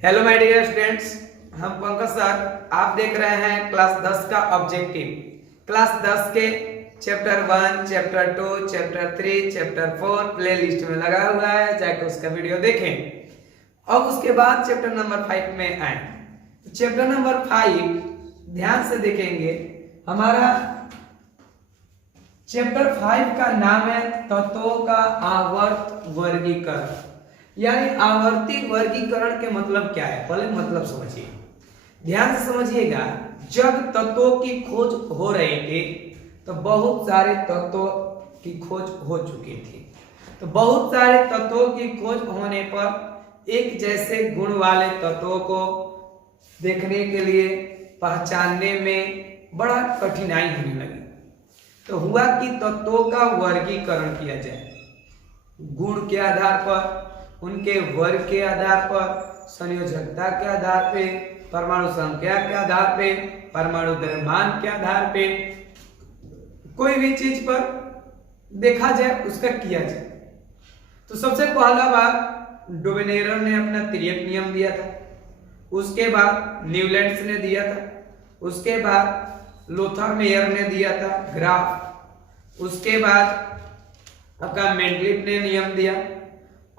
Hello my dear students, हम Pankaj sir. आप देख रहे हैं क्लास 10 का ऑब्जेक्टिव। क्लास 10 के chapter 1, chapter 2, chapter 3, chapter 4 playlist में लगा हुआ है, जाकर उसका वीडियो देखें। अब उसके बाद चैप्टर नंबर 5 में आए। चैप्टर नंबर 5 ध्यान से देखेंगे। हमारा चैप्टर 5 का नाम है तत्वों का आवर्त वर्गीकरण, यानी आवर्ती वर्गीकरण के मतलब क्या है, पहले मतलब समझिए, ध्यान से समझिएगा। जब तत्वों की खोज हो रही थी तो बहुत सारे तत्वों की खोज हो चुकी थी। तो बहुत सारे तत्वों की खोज होने पर एक जैसे गुण वाले तत्वों को देखने के लिए पहचानने में बड़ा कठिनाई होने लगी। तो हुआ कि तत्वों का वर्गीकरण किया जाए, गुण के आधार पर, उनके वर्ग के आधार पर, संयोजकता के आधार पे, परमाणु संख्या के आधार पे, परमाणु द्रव्यमान के आधार पे, कोई भी चीज पर देखा जाए, उसका किया जाए। तो सबसे पहला बात डोबेनेरर ने अपना तिर्यक नियम दिया था, उसके बाद न्यूलैंड्स ने दिया था, उसके बाद लोथर मेयर ने दिया था ग्राफ, उसके बाद आपका मेंडलीफ ने नियम दिया,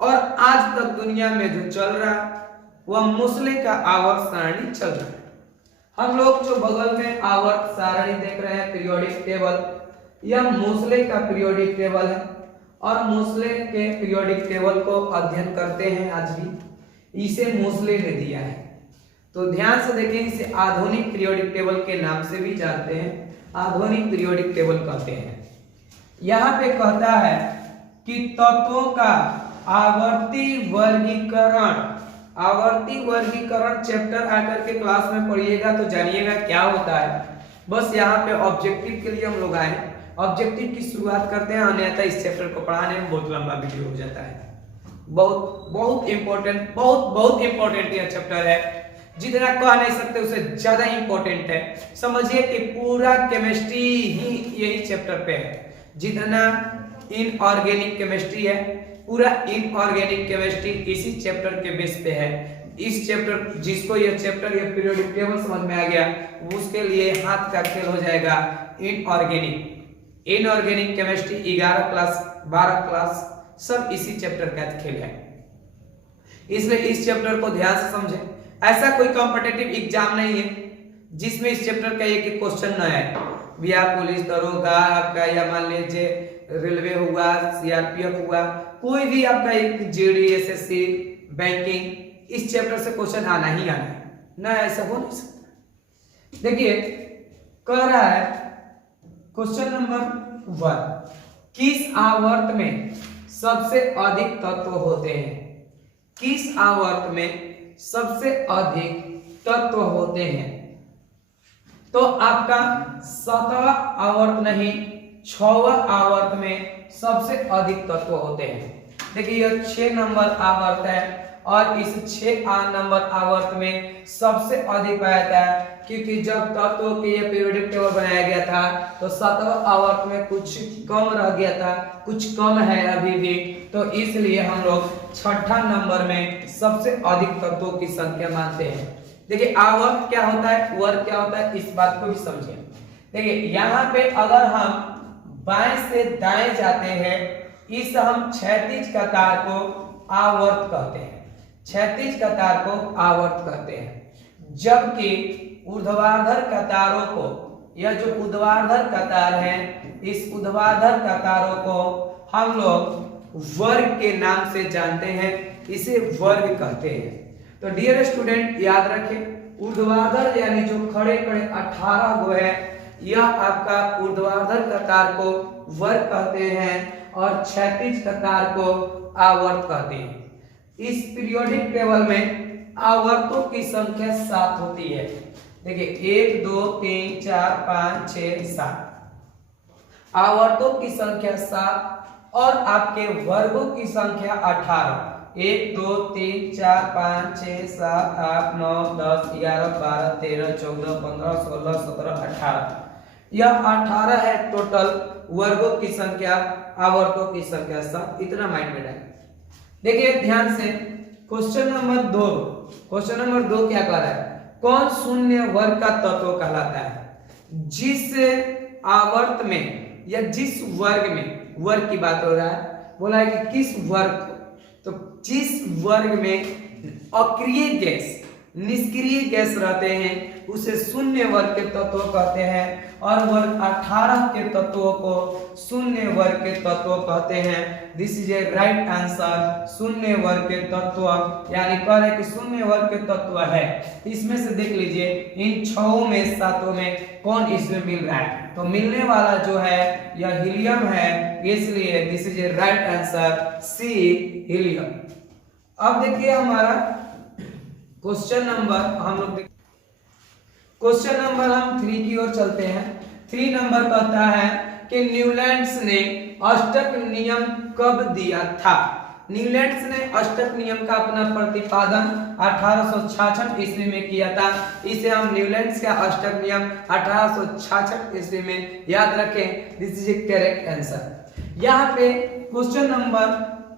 और आज तक दुनिया में जो चल रहा है वह मोसले का आवर्त सारणी चल रहा है। हम लोग जो बगल में आवर्त सारणी देख रहे हैं, पीरियोडिक टेबल, यह मोसले का पीरियोडिक टेबल है, और मोसले के पीरियोडिक टेबल को अध्ययन करते हैं आज भी, इसे मोसले ने दिया है। तो ध्यान से देखें, इसे आधुनिक पीरियोडिक टेबल के नाम से भी जानते हैं, आधुनिक पीरियोडिक टेबल कहते हैं। यहाँ पे कहता है कि तत्वों का आवर्ती वर्गीकरण, आवर्ती वर्गीकरण चैप्टर आकर के क्लास में पढ़िएगा तो जानिएगा क्या होता है। बस यहाँ पे ऑब्जेक्टिव के लिए हम लोग आए, ऑब्जेक्टिव की शुरुआत करते हैं, अन्यथा इस चैप्टर को पढ़ाने में बहुत लंबा वीडियो हो जाता है। बहुत बहुत इंपॉर्टेंट, बहुत इंपॉर्टेंट यह चैप्टर है, जितना कह नहीं सकते उससे ज्यादा इंपॉर्टेंट है। समझिए कि पूरा केमिस्ट्री ही यही चैप्टर पे है, जितना इनऑर्गेनिक केमिस्ट्री है, पूरा इनऑर्गेनिक केमिस्ट्री इसी चैप्टर के बेस पे है। इस चैप्टर, जिसको यह चैप्टर, यह पीरियोडिक टेबल समझ में आ गया, उसके लिए हाथ का खेल हो जाएगा इनऑर्गेनिक केमिस्ट्री। 11 क्लास 12 क्लास सब इसी चैप्टर का खेल है, इसलिए इस चैप्टर को ध्यान से समझें। ऐसा कोई कॉम्पिटिटिव एग्जाम नहीं है जिसमें इस चैप्टर का एक क्वेश्चन न आए। बिहार पुलिस दरोगा आपका, या मान लीजिए रेलवे हुआ, सीआरपीएफ हुआ, कोई भी आपका एक जेडी, एसएससी, बैंकिंग, इस चैप्टर से क्वेश्चन आना ही आना है, ना ऐसा हो नहीं सकता। देखिए कह रहा है क्वेश्चन नंबर 1, किस आवर्त में सबसे अधिक तत्व होते हैं? किस आवर्त में सबसे अधिक तत्व होते हैं? तो आपका 7वां आवर्त नहीं, 6वां आवर्त में सबसे अधिक तत्व होते हैं। देखिए यह 6 नंबर आवर्त है, और इस 6 नंबर आवर्त में सबसे अधिक पाया जाता है, क्योंकि जब तत्वों के ये पीरियोडिक टेबल बनाया गया था तो 7वां आवर्त में कुछ कम रह गया था, कुछ कम है अभी भी, तो इसलिए हम लोग 6ठा नंबर में सबसे अधिक तत्वों की संख्या मानते हैं। देखिए आवर्त क्या होता है, वर्ग क्या होता है, इस बात को भी समझिए। देखिए यहाँ पे अगर हम बाएं से दाएं जाते हैं, इस हम क्षैतिज कतार को आवर्त कहते हैं, क्षैतिज कतार को आवर्त कहते हैं। जबकि ऊर्ध्वाधर कतारों को, यह जो ऊर्ध्वाधर कतार है, इस ऊर्ध्वाधर कतारों को हम लोग वर्ग के नाम से जानते हैं, इसे वर्ग कहते हैं। तो डियर स्टूडेंट याद रखें, ऊर्ध्वाधर यानी जो खड़े खड़े 18 गो है, यह आपका ऊर्ध्वाधर कतार को वर्ग कहते हैं, और क्षैतिज कतार को आवर्त कहते हैं। इस पीरियोडिक टेबल में आवर्तों की संख्या 7 होती है। देखिए 1 2 3 4 5 6 7 आवर्तों की संख्या 7, और आपके वर्गों की संख्या 18। 1 2 3 4 5 6 7 8 9 10 11 12 13 14 15 16 17 18, यह 18 है टोटल वर्गों की संख्या, आवर्तों की संख्या 7। इतना माइंड में रखें। देखिए ध्यान से, क्वेश्चन नंबर 2, क्वेश्चन नंबर 2 क्या कह रहा है, कौन शून्य वर्ग का तत्व कहलाता है? जिस आवर्त में या जिस वर्ग में, वर्ग की बात हो रहा है, बोला है कि किस वर्ग, तो जिस वर्ग में अक्रिय गैस, निष्क्रिय गैस रहते हैं उसे शून्य वर्ग के तत्व कहते हैं, और वर्ग 18 के तत्वों को शून्य वर्ग के तत्व कहते हैं। This is a right answer, शून्य वर्ग के तत्व, यानी कह रहे कि शून्य वर्ग के तत्व है। इसमें से देख लीजिए इन 6 में 7 में कौन इसमें मिल रहा है, तो मिलने वाला जो है यह हीलियम है, इसलिए this is a right answer, C helium. अब देखिए हमारा क्वेश्चन नंबर, हम लोग क्वेश्चन नंबर हम 3 की ओर चलते हैं। 3 नंबर कहता है कि न्यूलैंड्स ने अष्टक नियम कब दिया था? न्यूलैंड्स ने अष्टक नियम का अपना प्रतिपादन 1866 ईस्वी में किया था। इसे हम न्यूलैंड्स का अष्टक नियम 1866 ईस्वी में याद रखें। This is A correct answer. यहाँ पे क्वेश्चन नंबर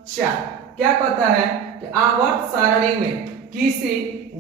4 क्या कहता है कि आवर्त सारणी में किसी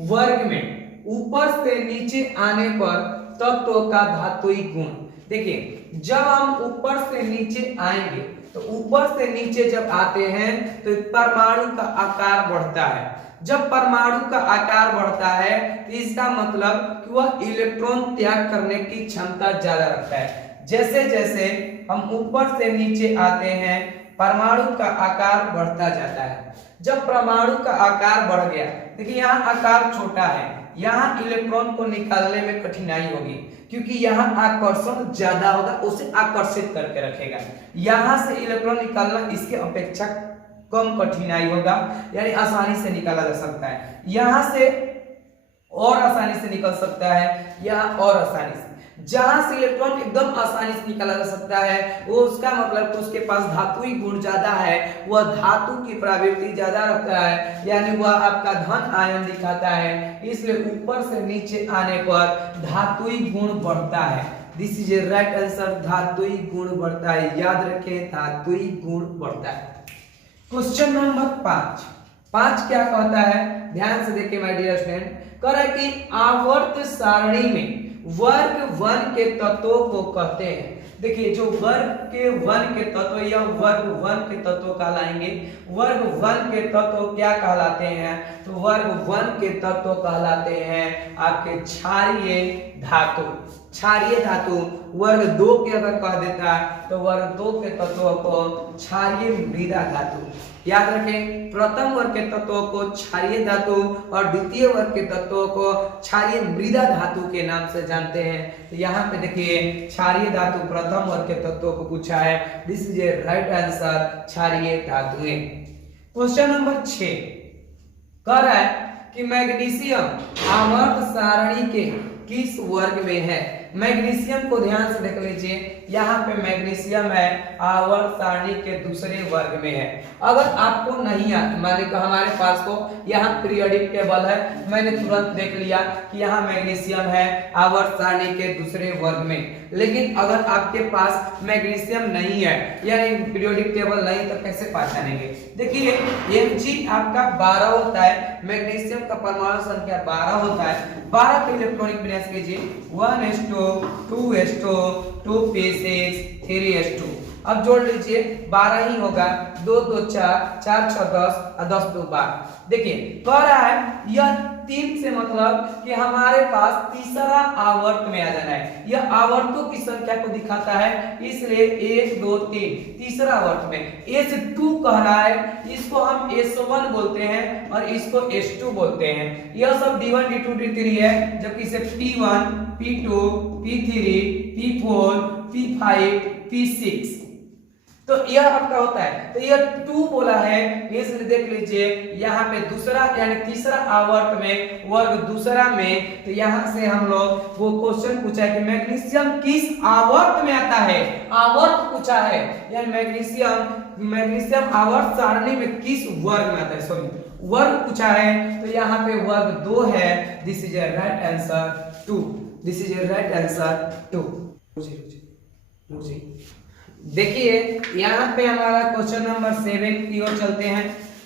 वर्ग में ऊपर से नीचे आने पर तत्व का धात्विक गुण। देखिए जब हम ऊपर से नीचे आएंगे तो ऊपर से नीचे जब आते हैं तो परमाणु का आकार बढ़ता है। जब परमाणु का आकार बढ़ता है तो इसका मतलब कि वह इलेक्ट्रॉन त्याग करने की क्षमता ज्यादा रखता है। जैसे जैसे हम ऊपर से नीचे आते हैं परमाणु का आकार बढ़ता जाता है। जब परमाणु का आकार बढ़ गया, देखिए यहाँ आकार छोटा है, यहाँ इलेक्ट्रॉन को निकालने में कठिनाई होगी क्योंकि यहाँ आकर्षण ज्यादा होगा, उसे आकर्षित करके रखेगा। यहाँ से इलेक्ट्रॉन निकालना इसके अपेक्षा कम कठिनाई होगा, यानी आसानी से निकाला जा सकता है। यहाँ से और आसानी से निकल सकता है, यहाँ और आसानी से। जहां से इलेक्ट्रॉन एकदम आसानी से निकाला जा सकता है वो उसका मतलब कि उसके पास धात्विक गुण ज्यादा है, वह धातु की प्रवृत्ति ज्यादा रखता है, यानी वह आपका धन आयन दिखाता है। इसलिए ऊपर से नीचे आने पर धात्विक गुण बढ़ता है। This is a right answer, धात्विक गुण बढ़ता है। याद रखें धात्विक गुण बढ़ता है। क्वेश्चन नंबर 5 क्या कहता है, ध्यान से देखिए माय डियर स्टूडेंट। कह रहा है कि आवर्त सारणी में वर्ग 1 के तत्वों को कहते हैं। देखिए जो वर्ग के 1 के तत्व या वर्ग 1 के तत्व कहलाएंगे। वर्ग 1 के तत्व क्या कहलाते हैं, तो वर्ग 1 के तत्व कहलाते हैं आपके क्षारीय धातु। क्षारीय धातु वर्ग 2 के अगर कह देता है तो वर्ग 2 के तत्वों को क्षारीय मृदा धातु। याद रखें प्रथम वर्ग के तत्वों को क्षारीय धातु और द्वितीय वर्ग के तत्वों को क्षारीय मृदा धातु के नाम से जानते हैं। तो यहाँ पे देखिए क्षारीय धातु प्रथम वर्ग के तत्वों को पूछा है। This is a right answer, क्षारीय धातुएं। क्वेश्चन नंबर 6 कह रहा है कि मैग्नीशियम आवर्त सारणी के किस वर्ग में है? मैग्नीशियम को ध्यान से देख लीजिए, यहाँ पे मैग्नीशियम है आवर्त सारणी के दूसरे वर्ग में है। अगर आपको नहीं आता, मान लीजिए हमारे पास को यहाँ पीरियोडिक टेबल है, मैंने तुरंत देख लिया कि यहाँ मैग्नीशियम है आवर्त सारणी के दूसरे वर्ग में। लेकिन अगर आपके पास मैग्नीशियम नहीं है यानी पीरियोडिक टेबल नहीं तो कैसे पहचानेंगे? देखिए Mg आपका 12 होता है, मैग्नीशियम का परमाणु संख्या 12 होता है। 12 के इलेक्ट्रॉनिक विन्यास कीजिए 1s2 2s2 2p6 3s2। अब जोड़ लीजिए 12 ही होगा, 2 2 4 4 6 10 और 10 2 12। देखिए कह रहा है यह 3 से मतलब कि हमारे पास तीसरा आवर्त में आ जाना है। यह आवर्तों की संख्या को दिखाता है, इसलिए 1 2 3 तीसरा आवर्त में। S2 कह रहा है, इसको हम S1 बोलते हैं और इसको S2 बोलते हैं। यह सब D1 D2 D3 है, जबकि इसे P1 P2 P3 P4 P5 P6 तो यह आपका होता है। तो यह 2 बोला है, इसलिए देख लीजिए यहाँ पे दूसरा यानी तीसरा आवर्त में वर्ग दूसरा में। तो यहाँ से हम लोग वो क्वेश्चन पूछा है कि मैग्नीशियम किस आवर्त में आता है, आवर्त पूछा है, यानी मैग्नीशियम आवर्त सारणी में किस वर्ग में आता है, सॉरी वर्ग पूछा है। तो यहाँ पे वर्ग 2 है। This is a right answer 2। This is a right answer 2। देखिए यहाँ पे हमारा क्वेश्चन नंबर 7 की ओर चलते हैं।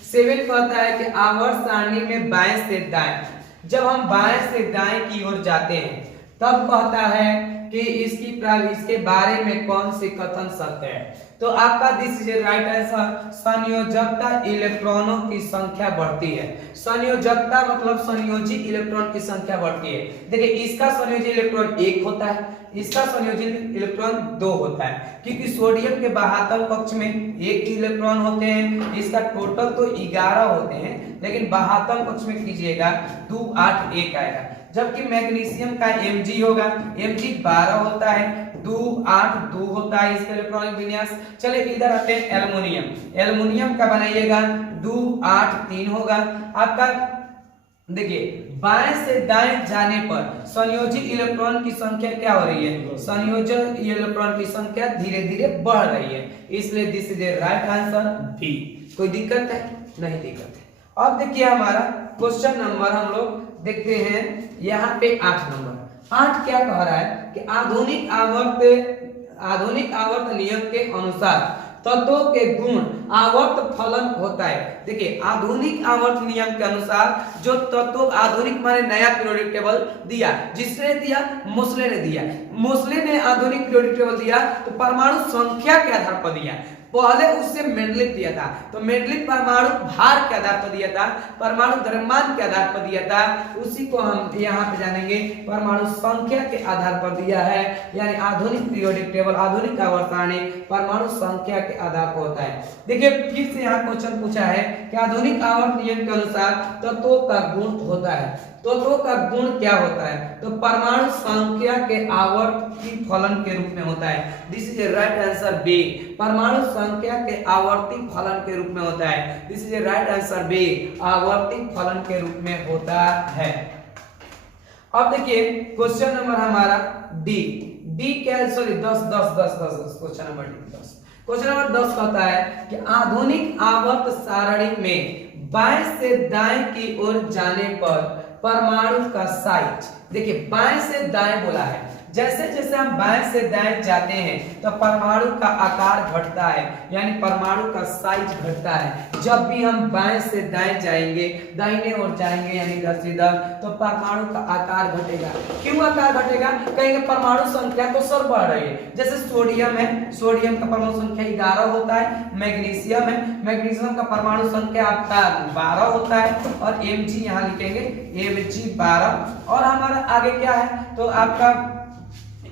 7 कहता है कि आवर्त सारणी में बाएं से दाएं, जब हम बाएं से दाएं की ओर जाते हैं तब कहता है कि इसके बारे में कौन सी कथन सत्य है। तो आपका दिस इज राइट आंसर, संयोजकता इलेक्ट्रॉनों की संख्या बढ़ती है। संयोजकता मतलब संयोजी इलेक्ट्रॉन की संख्या बढ़ती है। देखिए इसका संयोजी इलेक्ट्रॉन 1 होता है, इसका संयोजी इलेक्ट्रॉन 2 होता है, क्योंकि सोडियम के बाह्यतम कक्ष में 1 इलेक्ट्रॉन होते हैं। इसका टोटल तो 11 होते हैं, लेकिन बाह्यतम कक्ष में कीजिएगा 2 8 1 आएगा। जबकि मैग्नीशियम का Mg होगा, Mg 12 होता है, 2 8 2 होता है इसका इलेक्ट्रॉनिक विन्यास। चलिए इधर आते हैं एल्युमिनियम, एल्युमिनियम का बनाइएगा 2 8 3 होगा आपका। देखिए बाएं से दाएं जाने पर संयोजी इलेक्ट्रॉन की संख्या क्या हो रही है, संयोजक इलेक्ट्रॉन की संख्या धीरे धीरे बढ़ रही है, इसलिए this is a right answer B. कोई दिक्कत है? नहीं दिक्कत है। अब देखिए हमारा क्वेश्चन नंबर हम लोग देखते हैं यहाँ पे 8 नंबर। 8 क्या कह रहा है कि आधुनिक आवर्त नियम के अनुसार तत्वों के गुण आवर्त फलन होता है। देखिए आधुनिक आवर्त नियम के अनुसार जो तत्व, आधुनिक माने नया पीरियोडिक टेबल दिया, जिसने दिया मोसले ने दिया, मोसले ने आधुनिक पीरियोडिक टेबल दिया तो परमाणु संख्या के आधार पर दिया। पहले उससे मेंडलिव दिया था, तो मेंडलिव परमाणु भार के आधार पर दिया था, परमाणु द्रव्यमान के आधार पर दिया था, उसी को हम यहाँ पे जानेंगे परमाणु संख्या के आधार पर दिया है। यानी आधुनिक पीरियोडिक टेबल, आधुनिक आवर्त सारणी परमाणु संख्या के आधार पर होता है। देखिए फिर से यहाँ क्वेश्चन पूछा है कि आधुनिक आवर्त नियम के अनुसार तत्वों का गुण होता है, तत्वों का गुण क्या होता है, तो परमाणु संख्या के आवर्ती फलन के रूप में होता है। This is a right answer B, परमाणु संख्या के आवर्ती फलन के रूप में होता है। This is a right answer B, आवर्ती फलन के रूप में होता है। अब देखिए क्वेश्चन नंबर हमारा डी, डी क्या, sorry 10 question number D 10। Question number 10 कहता है कि आधुनिक आवर्त सारणी में बाएं से दाएं की ओर जाने पर परमाणु का साइज, देखिए बाएं से दाएं बोला है, जैसे जैसे हम बाएं से दाएं जाते हैं तो परमाणु का आकार घटता है, यानी परमाणु का साइज घटता है। जब भी हम बाएं से दाएं जाएंगे, दाहिने ओर जाएंगे यानी इधर से इधर, तो परमाणु का आकार घटेगा। क्यों आकार घटेगा? कहेंगे परमाणु संख्या तो सर बढ़ रही है। जैसे सोडियम है, सोडियम का परमाणु संख्या 11 होता है, मैग्नीशियम है, मैग्नीशियम का परमाणु संख्या आपका 12 होता है, और Mg यहाँ लिखेंगे Mg 12। और हमारा आगे क्या है, तो आपका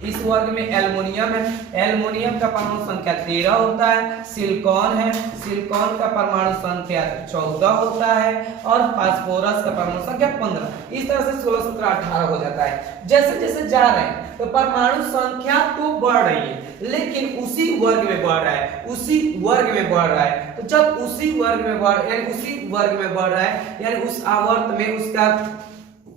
इस वर्ग में एल्युमिनियम है, एल्युमिनियम का परमाणु संख्या 13 होता है, सिलिकॉन है, सिलिकॉन का परमाणु संख्या 14 होता है, और फास्फोरस का परमाणु संख्या 15। इस तरह से 16 17 18 हो जाता है। जैसे जैसे जा रहे हैं तो परमाणु संख्या तो बढ़ रही है, लेकिन उसी वर्ग में बढ़ रहा है, उसी वर्ग में बढ़ रहा है। तो जब उसी वर्ग में बढ़, यानी उसी वर्ग में बढ़ रहा है, यानी उस आवर्त में उसका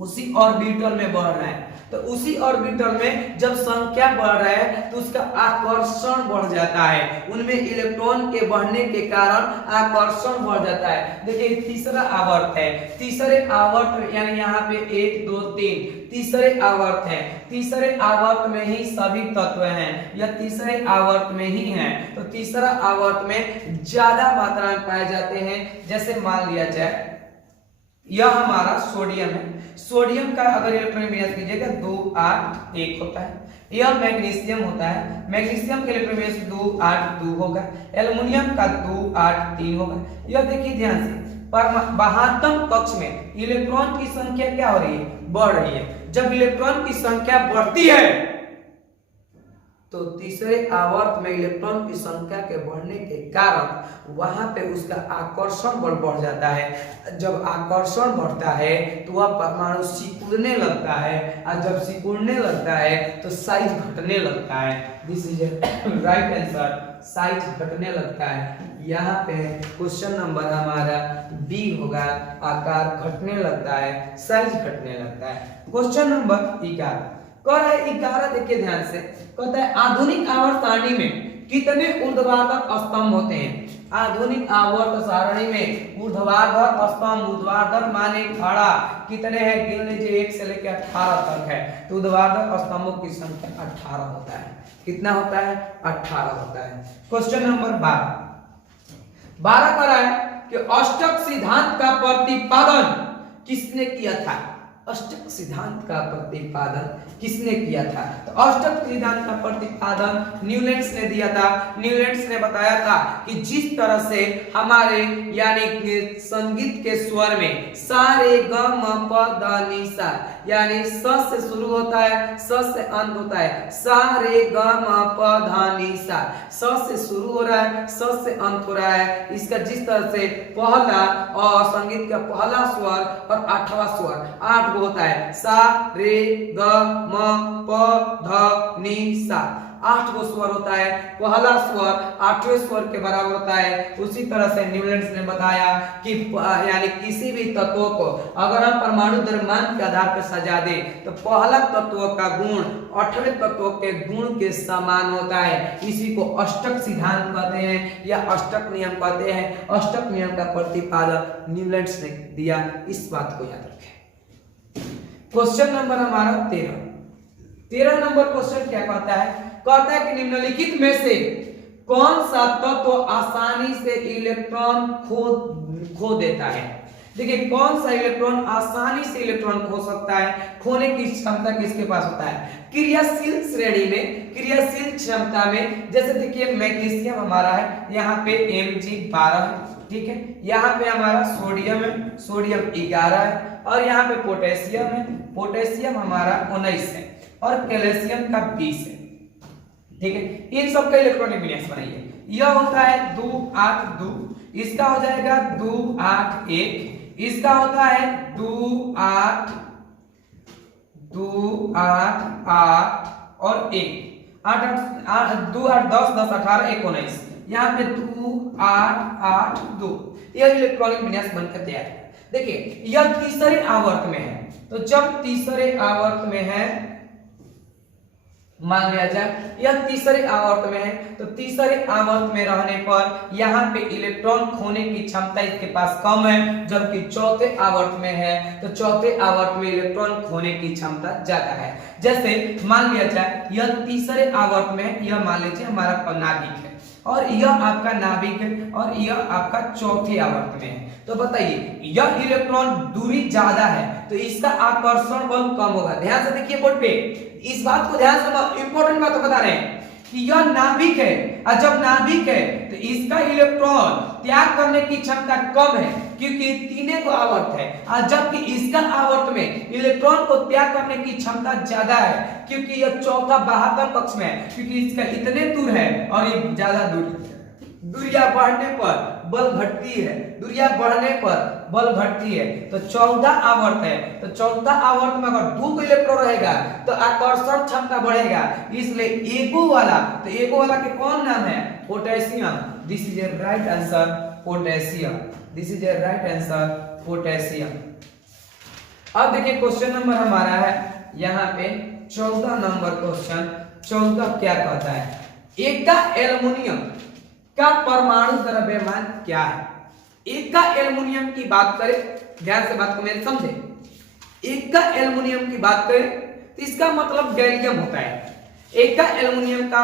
उसी ऑर्बिटल में बढ़ रहा है, तो उसी ऑर्बिटल में जब संख्या बढ़ रहा है तो उसका आकर्षण बढ़ जाता है, उनमें इलेक्ट्रॉन के बढ़ने के कारण आकर्षण बढ़ जाता है। देखिए तीसरा आवर्त है, तीसरे आवर्त यानी यहाँ पे 1 2 3 तीसरे आवर्त है, तीसरे आवर्त में ही सभी तत्व हैं, या तीसरे आवर्त में ही हैं, तो तीसरा आवर्त में ज्यादा मात्रा में पाए जाते हैं। जैसे मान लिया जाए यह हमारा सोडियम है, सोडियम का अगर इलेक्ट्रॉनिक विन्यास कीजिएगा 2 8 1 होता है। यह मैग्नीशियम होता है, मैग्नीशियम के इलेक्ट्रॉनिक विन्यास 2 8 2 होगा, एल्युमिनियम का 2 8 3 होगा। यह देखिए ध्यान से, बाह्यतम कक्ष में इलेक्ट्रॉन की संख्या क्या हो रही है, बढ़ रही है। जब इलेक्ट्रॉन की संख्या बढ़ती है तो तीसरे आवर्त में इलेक्ट्रॉन की संख्या के बढ़ने के कारण वहां पे उसका आकर्षण बढ़ जाता है। जब आकर्षण बढ़ता है तो वह परमाणु सिकुड़ने लगता है, और जब सिकुड़ने लगता है तो साइज घटने लगता है। This is right answer, size घटने लगता है। यहाँ पे क्वेश्चन नंबर हमारा बी होगा, आकार घटने लगता है, साइज घटने लगता है। क्वेश्चन नंबर 11 कह रहा है 11, देखिए ध्यान से, कहता है आधुनिक आवर्त सारणी में कितने ऊर्ध्वाधर स्तंभ होते हैं। आधुनिक आवर्त सारणी में ऊर्ध्वाधर स्तंभ, ऊर्ध्वाधर माने खड़ा, कितने हैं गिन लीजिए, 1 से लेकर 18 तक है, तो ऊर्ध्वाधर स्तंभों की संख्या 18 होता है। कितना होता है? 18 होता है। क्वेश्चन नंबर 12 कह रहा है कि अष्टक सिद्धांत का प्रतिपादन किसने किया था। अष्टक सिद्धांत का प्रतिपादन किसने किया था। तो अष्टक सिद्धांत का प्रतिपादन न्यूलैंड्स ने दिया था। न्यूलैंड्स ने बताया था कि जिस तरह से हमारे यानी संगीत के स्वर में सा रे ग म प ध नि सा यानी स से शुरू होता है, स से अंत होता है, सा रे ग म प ध नि सा, स से शुरू हो रहा है, स से अंत हो रहा है। इसका जिस तरह से पहला और संगीत का पहला स्वर और आठवां स्वर 8 होता है, सा रे ग म प ध नि सा, 8 गो स्वर होता है। पहला स्वर 8वें स्वर के बराबर होता है। उसी तरह से न्यूलैंड्स ने बताया कि यानी किसी भी तत्व को अगर हम परमाणु द्रव्यमान के आधार पर सजा दें तो पहला तत्व का गुण 8वें तत्व के गुण के समान होता है। इसी को अष्टक सिद्धांत कहते हैं या अष्टक नियम कहते हैं। अष्टक नियम का प्रतिपादन न्यूलैंड्स ने दिया, इस बात को याद रखें। क्वेश्चन नंबर हमारा 13 नंबर क्वेश्चन क्या कहता है। कहता है कि निम्नलिखित में से कौन सा तत्व आसानी से इलेक्ट्रॉन खो देता है। देखिए कौन सा इलेक्ट्रॉन आसानी से इलेक्ट्रॉन खो सकता है, खोने की क्षमता किसके पास होता है। क्रियाशील श्रेणी में, क्रियाशील क्षमता में, जैसे देखिए मैग्नीशियम हमारा है, यहाँ पे Mg12 है, ठीक है। यहाँ पे हमारा सोडियम है, सोडियम 11 है, और यहाँ पे पोटेशियम है, पोटेशियम हमारा 19 है, और कैल्शियम का 20 है, ठीक है। इन सब का इलेक्ट्रॉनिक विन्यास बनाइए। यह होता है 2 8 2, इसका हो जाएगा 2 8 1, इसका होता है 2 8 8 और 1, 8 8 2 8 10 10 18 1 19, यहाँ पे 2 8 8 2, यह इलेक्ट्रॉनिक विन्यास बनकर तैयार है। देखिए यह तीसरे आवर्त में है, तो जब तीसरे आवर्त में है, मान लिया जाए यह तीसरे आवर्त में है, तो तीसरे आवर्त में रहने पर यहाँ पे इलेक्ट्रॉन खोने की क्षमता इसके पास कम है, जबकि चौथे आवर्त में है तो चौथे आवर्त में इलेक्ट्रॉन खोने की क्षमता ज्यादा है। जैसे मान लिया जाए यह तीसरे आवर्त में, यह मान लीजिए हमारा नाभिक है, और यह आपका नाभिक है, और यह आपका चौथे आवर्त में है। तो बताइए यह इलेक्ट्रॉन दूरी ज्यादा है तो इसका आकर्षण बल कम होगा। ध्यान से देखिए बोर्ड पे, इस बात को ध्यान से, इंपॉर्टेंट बात बता रहे हैं कि यह नाभिक है, और जब नाभिक है तो इसका इलेक्ट्रॉन त्याग करने की क्षमता कम है क्योंकि तीने को आवर्त है, और जबकि इसका आवर्त में इलेक्ट्रॉन को त्याग करने की क्षमता ज्यादा है क्योंकि यह चौथा बाहर कक्ष में है, क्योंकि इसका इतने दूर है और ये ज्यादा दूर है। दूरियां बढ़ने पर बल घटती है, दूरियां बढ़ने पर बल घटती है। तो 14 आवर्त है, तो 14 आवर्त में अगर 2 इलेक्ट्रॉन रहेगा तो आकर्षण क्षमता बढ़ेगा, इसलिए एगो वाला, तो एगो वाला के कौन नाम है, potassium. This is a right answer, potassium. This is a right answer, potassium. अब देखिए क्वेश्चन नंबर हमारा है यहाँ पे 14 नंबर क्वेश्चन। 14 क्या कहता है, एक का एल्युमिनियम का परमाणु द्रव्यमान क्या है। एक का एल्युमिनियम की बात करें, ध्यान से बात को मेरे समझे, एक का एल्युमिनियम की बात करें तो इसका मतलब गैलियम होता है। एक का एल्युमिनियम का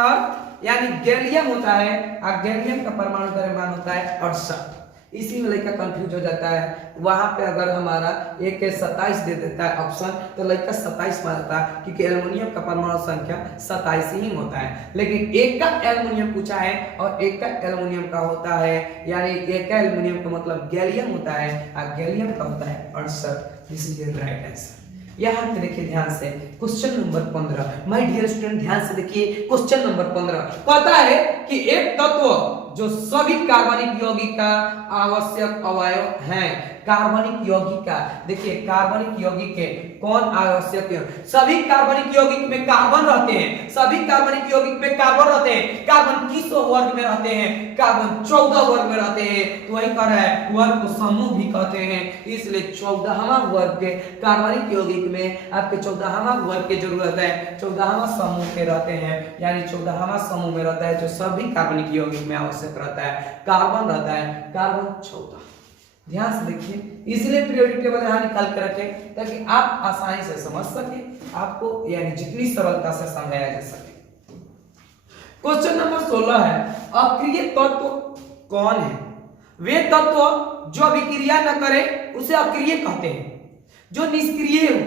यानी गैलियम होता है, और गैलियम का परमाणु द्रव्यमान होता है 68। इसी में लड़का कंफ्यूज हो जाता है, वहां पे अगर हमारा 1 के 27 दे देता है ऑप्शन तो लड़का 27 मानता है क्योंकि एल्युमिनियम का परमाणु संख्या 27 ही होता है। लेकिन एक का एल्युमिनियम पूछा है और एक का एल्युमिनियम का होता है, यानी एक का एल्युमिनियम का मतलब गैलियम होता है और गैलियम का होता है 68। This is the right answer. यहाँ पे देखिए ध्यान से क्वेश्चन नंबर 15, माय डियर स्टूडेंट ध्यान से देखिए क्वेश्चन नंबर 15 कहता है कि एक तत्व जो सभी कार्बनिक यौगिक का आवश्यक अवयव हैं, कार्बनिक यौगिक का, देखिए कार्बनिक यौगिक के कौन आवश्यक है, सभी कार्बनिक यौगिक में कार्बन रहते हैं, सभी कार्बनिक यौगिक में कार्बन रहते हैं। कार्बन किस वर्ग में रहते हैं, कार्बन 14 वर्ग में रहते हैं, तो वही कह रहा है वर्ग को समूह भी कहते हैं, इसलिए 14वां वर्ग के कार्बनिक यौगिक में आपके 14वां वर्ग की जरूरत है, 14वां समूह के रहते हैं, यानी 14वां समूह में रहता है जो सभी कार्बनिक यौगिक में आवश्यक रहता है, कार्बन रहता है, कार्बन 14। ध्यान से देखिए, इसलिए पीरियोडिक टेबल यहां निकाल के रखें ताकि आप आसानी से समझ सके, आपको यानी जितनी सरलता से समझाया जा सके। क्वेश्चन नंबर 16 है, अक्रिय तत्व कौन है। वे तत्व जो अभिक्रिया न करे उसे अक्रिय कहते हैं। जो निष्क्रिय हो,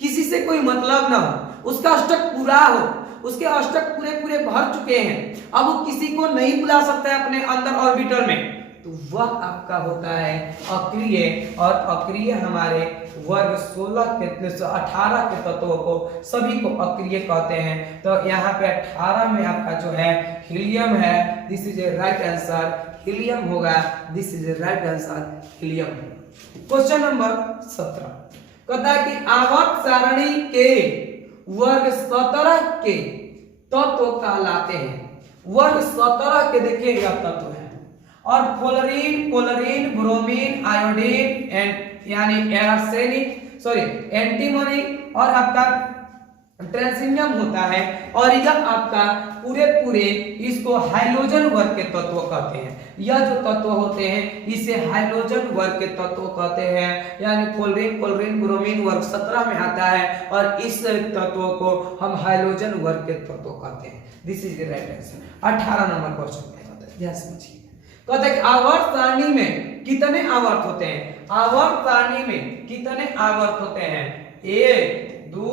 किसी से कोई मतलब ना हो, उसका अष्टक पूरा हो, उसके अष्टक पूरे पूरे भर चुके हैं, अब वो किसी को नहीं बुला सकता है अपने अंदर ऑर्बिटर में, तो वह आपका होता है अक्रिय। और अक्रिय हमारे वर्ग 18 के तत्वों को सभी को अक्रिय कहते हैं। तो यहाँ पे 18 में आपका जो है हीलियम है, this is a right answer, helium होगा, this is a right answer, helium. Question number 17 कहता है कि आवर्त सारणी के वर्ग 17 के तत्व कहलाते हैं। वर्ग 17 के देखिए यह तत्व है, और fluorine, chlorine, bromine, iodine and यानी आर्सेनिक एंटीमनी और आपका ट्रांसिनियम होता है। और यह आपका पूरे पूरे इसको हाइड्रोजन वर्ग के तत्व कहते हैं। यह जो तत्व होते हैं इसे हाइड्रोजन वर्ग के तत्व कहते हैं, यानी फ्लोरीन, क्लोरीन, ब्रोमीन वर्ग 17 में आता है, और इस तत्व को हम हाइड्रोजन वर्ग के तत्व कहते हैं। This is the right answer. 18 number question में होता है, ध्यान समझिए। कहते हैं कि आवर्त सारणी में कितने आवर्त होते हैं? आवर्त सारणी में कितने आवर्त होते हैं? 1 2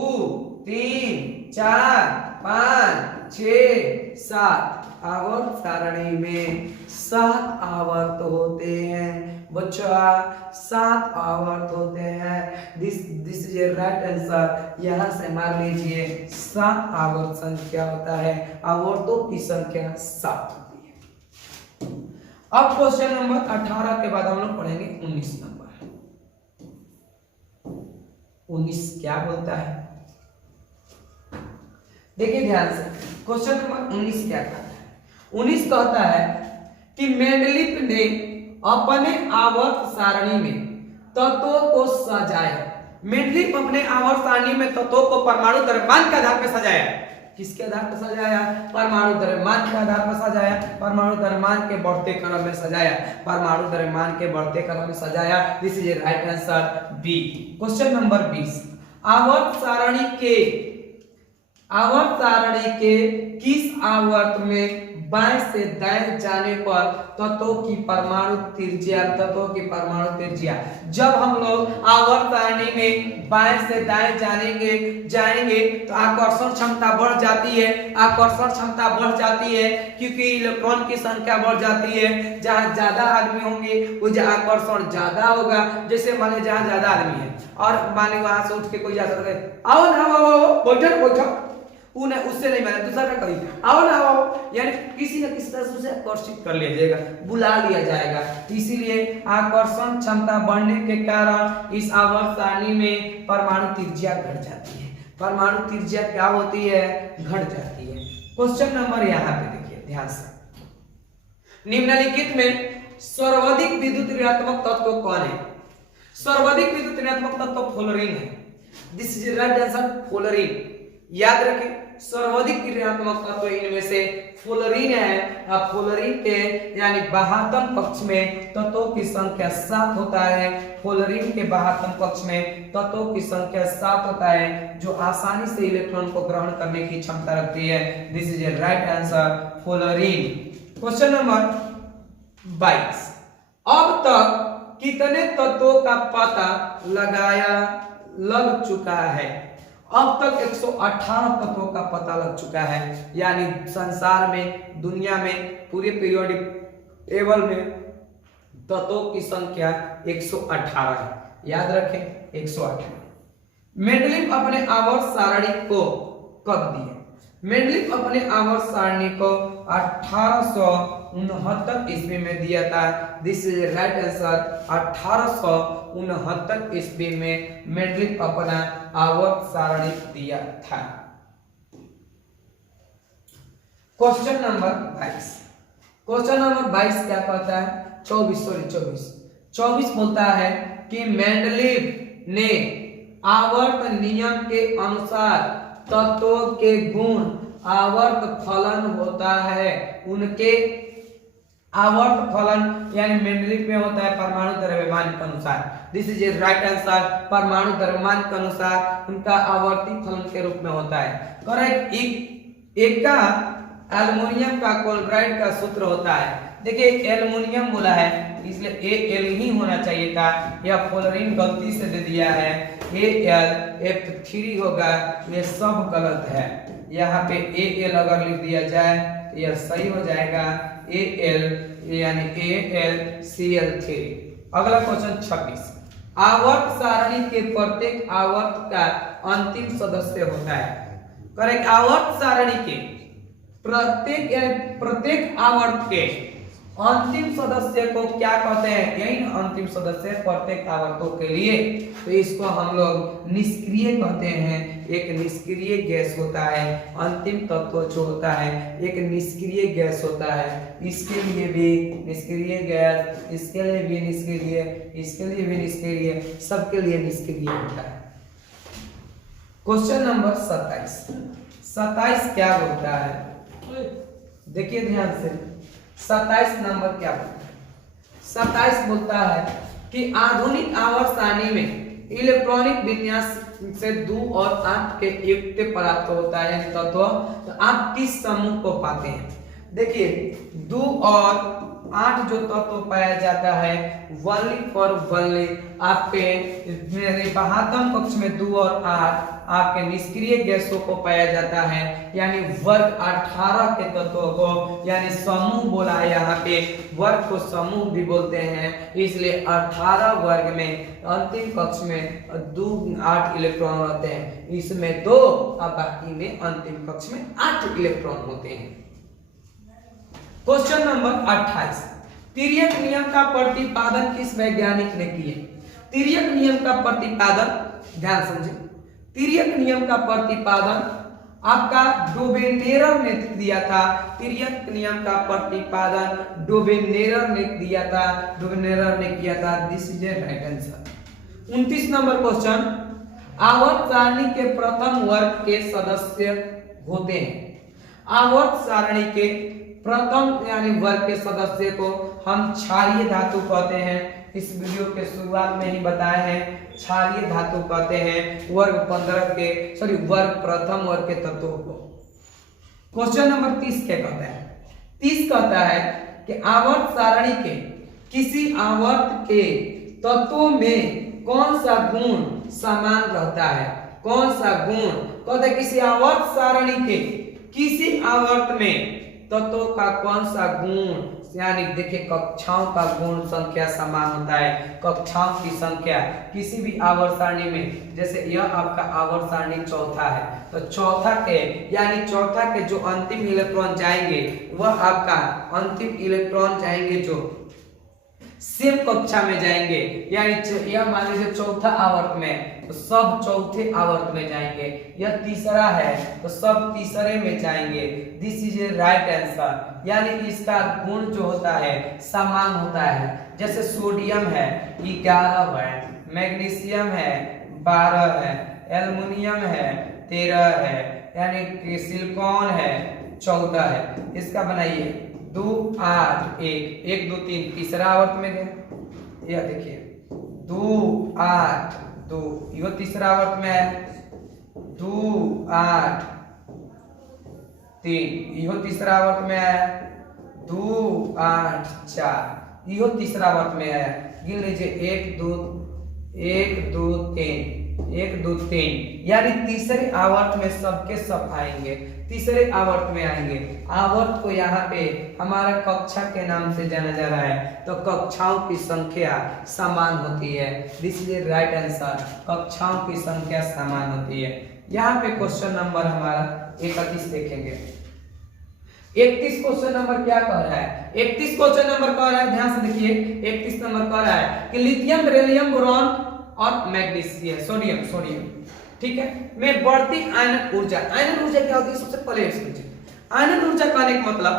3 4 5 6 7। आवर्त सारणी में 7 आवर्त होते हैं बच्चों, 7 आवर्त होते हैं। This is a right answer. यहां से मान लीजिए 7 आवर्त संख्या होता है, आवर्तों की संख्या 7 होती है। अब क्वेश्चन नंबर 18 के बाद हम लोग पढ़ेंगे 19 नंबर। 19 क्या बोलता है, देखिए ध्यान से। क्वेश्चन नंबर 19 क्या कहता है? 19 कहता है कि मेंडलीफ ने अपने आवर्त सारणी में तत्वों को सजाया। मेंडलीफ अपने आवर्त सारणी में तत्वों को परमाणु द्रव्यमान के आधार पर सजाया। किसके आधार पर सजाया? परमाणु द्रव्यमान के आधार पर सजाया, परमाणु द्रव्यमान के बढ़ते क्रम में सजाया, परमाणु द्रव्यमान के बढ़ते क्रम में सजाया। This is a right answer, B. Question number 20 आवर्त सारणी के किस आवर्त में बाएं से दाएं जाने पर तत्वों की परमाणु त्रिज्या, जब हम लोग आवर्त सारणी में बाएं से दाएं जाएंगे तो आकर्षण क्षमता बढ़ जाती है, क्योंकि इलेक्ट्रॉन की संख्या बढ़ जाती है। जहां ज्यादा आदमी होंगे वो आकर्षण ज्यादा होगा। जैसे मान लीजिए जहां ज्यादा आदमी है और मान लीजिए वहां से उठ के कोई जा सकता है, आओ ना बैठो, उन्हें उससे नहीं माना, दूसरा का कही आओ ना आओ, यानी किसी न किसी तरह से आकर्षित कर लिया जाएगा, बुला लिया जाएगा। इसीलिए आकर्षण क्षमता बढ़ने के कारण इस आवर्त सारणी में परमाणु त्रिज्या घट जाती है। परमाणु त्रिज्या क्या होती है? घट जाती है। क्वेश्चन नंबर यहाँ पे देखिए ध्यान से। निम्नलिखित में सर्वाधिक विद्युत ऋणात्मक तत्व कौन है? सर्वाधिक विद्युत ऋणात्मक तत्व फ्लोरीन है। This is right answer, fluorine. याद रखें सर्वाधिक ऋणात्मक तत्व इनमें से फ्लोरीन है। अब फ्लोरीन के यानी बाह्यतम पक्ष में तत्वों की संख्या 7 होता है। फ्लोरीन के बाह्यतम पक्ष में तत्वों की संख्या 7 होता है, जो आसानी से इलेक्ट्रॉन को ग्रहण करने की क्षमता रखती है। This is a right answer, fluorine. Question number 22 अब तक कितने तत्वों का पता लग चुका है? अब तक 118 तत्वों का पता लग चुका है, यानी संसार में, दुनिया में, पूरे पीरियोडिक टेबल में तत्वों की संख्या 118 है। याद रखें 118। मेंडलीफ अपने आवर्त सारणी को कब दिए? मेंडलीफ अपने आवर्त सारणी को 1869 ईस्वी में दिया था। दिस इज राइट आंसर, 1869 ईस्वी में मेंडलीफ अपना आवर्त सारणी दिया था। Question number 22। क्वेश्चन नंबर 22 क्या कहता है? 24 बोलता है कि मेंडलीफ ने आवर्त नियम के अनुसार तत्वों के गुण आवर्त फलन होता है, उनके आवर्त फलन यानी मेंडलीफ में होता है परमाणु द्रव्यमान के अनुसार। This is a right answer, परमाणु द्रव्यमान के अनुसार उनका आवर्ती फलन के रूप में होता है। करेक्ट। एक का एल्युमिनियम का क्लोराइड का सूत्र होता है, देखिए एल्युमिनियम बोला है इसलिए Al ही होना चाहिए था, या फ्लोरीन गलती से दे दिया है Al होगा, ये सब गलत है। यहाँ पे Al अगर लिख दिया जाए तो यह सही हो जाएगा Al यानी AlCl3। अगला क्वेश्चन 26, आवर्त सारणी के प्रत्येक आवर्त का अंतिम सदस्य होता है। करेक्ट, आवर्त सारणी के प्रत्येक आवर्त के अंतिम सदस्य को क्या कहते हैं? यही अंतिम सदस्य प्रत्येक आवर्तों के लिए, तो इसको हम लोग निष्क्रिय कहते हैं। एक निष्क्रिय गैस होता है, अंतिम तत्व जो होता है एक निष्क्रिय गैस होता है। इसके लिए भी निष्क्रिय गैस, इसके लिए भी निष्क्रिय, इसके लिए भी निष्क्रिय, सबके लिए निष्क्रिय होता है। क्वेश्चन नंबर 27 क्या बोलता है? देखिए ध्यान से, 27 नंबर क्या बोलता है? 27 बोलता है कि आधुनिक आवर्त सारणी में इलेक्ट्रॉनिक विन्यास से 2 और 8 के युक्त प्राप्त होता है, यानी तत्व। तो आप किस समूह को पाते हैं? देखिए 2 और 8 जो तत्व पाया जाता है वनली फॉर वनली आपके मेरे बाहतम कक्ष में 2 और 8 आपके निष्क्रिय गैसों को पाया जाता है, यानी वर्ग 18 के तत्वों को, यानी समूह बोला है। यहाँ पे वर्ग को समूह भी बोलते हैं, इसलिए 18 वर्ग में अंतिम कक्ष में 2 8 इलेक्ट्रॉन रहते हैं, इसमें 2 और बाकी में अंतिम कक्ष में 8 इलेक्ट्रॉन होते हैं। क्वेश्चन नंबर 28, तिर्यक नियम का प्रतिपादन किस वैज्ञानिक ने किया? तिर्यक नियम का प्रतिपादन ध्यान समझे, तिर्यक नियम का प्रतिपादन आपका डोबेनेरर ने दिया था। तिर्यक नियम का प्रतिपादन डोबेनेरर ने दिया था, डोबेनेरर ने किया था। This is a right answer. 29 number question, आवर्त सारणी के प्रथम वर्ग के सदस्य होते हैं। आवर्त सारणी के प्रथम यानी वर्ग के सदस्य को हम क्षारीय धातु कहते हैं। इस वीडियो के शुरुआत में ही बताए हैं, क्षारीय धातु कहते हैं वर्ग 15 के वर्ग प्रथम वर्ग के तत्वों को। क्वेश्चन नंबर 30 क्या कहता है? 30 कहता है कि आवर्त सारणी के किसी आवर्त के तत्वों में कौन सा गुण समान रहता है? कौन सा गुण कहते हैं? किसी आवर्त सारणी के किसी आवर्त में तत्वों का कौन सा गुण, यानी देखिए कक्षाओं का गुण संख्या समान होता है। कक्षाओं की संख्या किसी भी आवर्त सारणी में, जैसे यह आपका आवर्त सारणी चौथा है, तो चौथा के यानी चौथा के जो अंतिम इलेक्ट्रॉन जाएंगे वह आपका अंतिम इलेक्ट्रॉन जाएंगे जो सेम कक्षा में जाएंगे, यानी यह मान लीजिए चौथा आवर्त में तो सब चौथे आवर्त में जाएंगे। यह तीसरा है तो सब तीसरे में जाएंगे। This is a right answer, यानी इसका गुण जो होता है समान होता है। जैसे सोडियम है 11 है, मैग्नीशियम है 12 है, एल्युमिनियम है 13 है, यानी सिलिकॉन है 14 है। इसका बनाइए 2 8 1 1 2 3 तीसरा आवर्त में गए। यह देखिए 2 8 2 यह तीसरा आवर्त में है, 2 8 3 यह तीसरा आवर्त में है, 2 8 4 यह तीसरा आवर्त में है। गिन लीजिए 1 2 3 1 2 3, यानी तीसरे आवर्त में सबके सब आएंगे, तीसरे आवर्त में आएंगे। आवर्त को यहाँ पे हमारा कक्षा के नाम से जाना जा रहा है, तो कक्षाओं की संख्या समान होती है। This is the right answer, कक्षाओं की संख्या समान होती है। यहाँ पे क्वेश्चन नंबर हमारा 31 देखेंगे। 31 क्वेश्चन नंबर क्या कह रहा है? 31 क्वेश्चन नंबर कह रहा है, ध्यान से देखिए 31 नंबर कह रहा है कि लिथियम, बेरिलियम, बोरॉन और मैग्नीशियम सोडियम ठीक है में बढ़ती आयनन ऊर्जा। आयनन ऊर्जा क्या होती है? सबसे पहले समझिए, आयनन ऊर्जा कहने का मतलब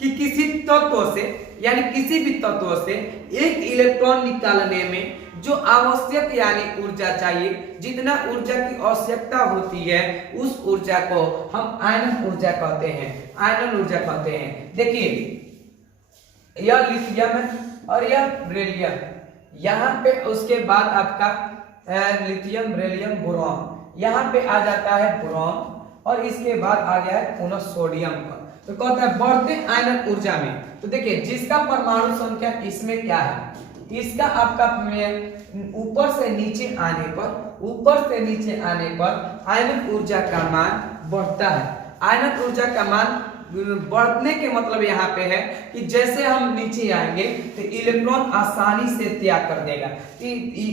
कि किसी तत्व से यानी किसी भी तत्व से एक इलेक्ट्रॉन निकालने में जो आवश्यक यानी ऊर्जा चाहिए, जितना ऊर्जा की आवश्यकता होती है उस ऊर्जा को हम आयनन ऊर्जा कहते हैं, आयनन ऊर्जा कहते हैं। देखिए यह लिथियम है और यह बेरिलियम, यहाँ पे उसके बाद आपका लिथियम, बेरिलियम, बोरॉन, यहाँ पे आ जाता है बोरॉन और इसके बाद आ गया है पुनः सोडियम का। तो कहता है बढ़ते आयनक ऊर्जा में। तो देखिए जिसका परमाणु संख्या इसमें क्या है, इसका आपका ऊपर से नीचे आने पर आयनक ऊर्जा का मान बढ़ता है। आयनक ऊर्जा का मान बढ़ने के मतलब यहाँ पे है कि जैसे हम नीचे आएंगे तो इलेक्ट्रॉन आसानी से त्याग कर देगा,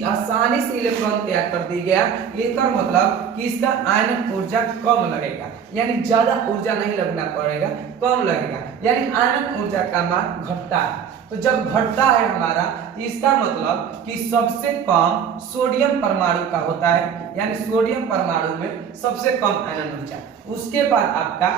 आसानी से इलेक्ट्रॉन त्याग कर दी गया, इसका मतलब कि इसका आयनक ऊर्जा कम लगेगा, यानी ज्यादा ऊर्जा नहीं लगना पड़ेगा, कम लगेगा, यानी आयनक ऊर्जा का मान घटता है। तो जब घटता है हमारा, तो इसका मतलब कि सबसे कम सोडियम परमाणु का होता है, यानी सोडियम परमाणु में सबसे कम आयनक ऊर्जा। उसके बाद आपका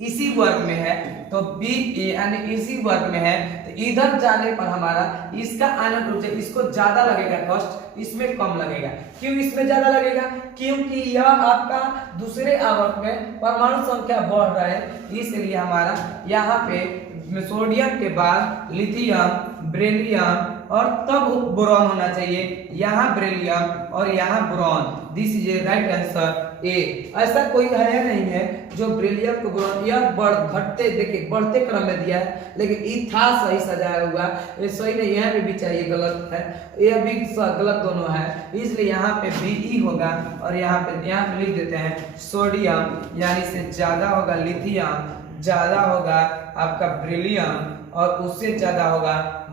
इसी वर्ग में है तो बी यानी इसी वर्ग में है, तो इधर जाने पर हमारा इसका आयनक ऊर्जा इसको ज्यादा लगेगा कष्ट, इसमें कम लगेगा। क्यों इसमें ज्यादा लगेगा? क्योंकि यह आपका दूसरे आवर्त में परमाणु संख्या बढ़ रहा है, इसलिए हमारा यहाँ पे सोडियम के बाद लिथियम, बेरिलियम और तब बोरॉन होना चाहिए। यहाँ बेरिलियम और यहाँ boron, this is a right answer A. ऐसा कोई है नहीं है जो बेरिलियम को बोरॉन यह घटते देखिए बढ़ते क्रम में दिया है, लेकिन ये था सही सजाया हुआ, ये सही नहीं, यहाँ पे भी चाहिए गलत है, यह भी गलत दोनों है, इसलिए यहाँ पे बी होगा और यहाँ पे लिख देते हैं सोडियम, यानी से ज्यादा होगा लिथियम, ज्यादा होगा आपका बेरिलियम और उससे ज्यादा होगा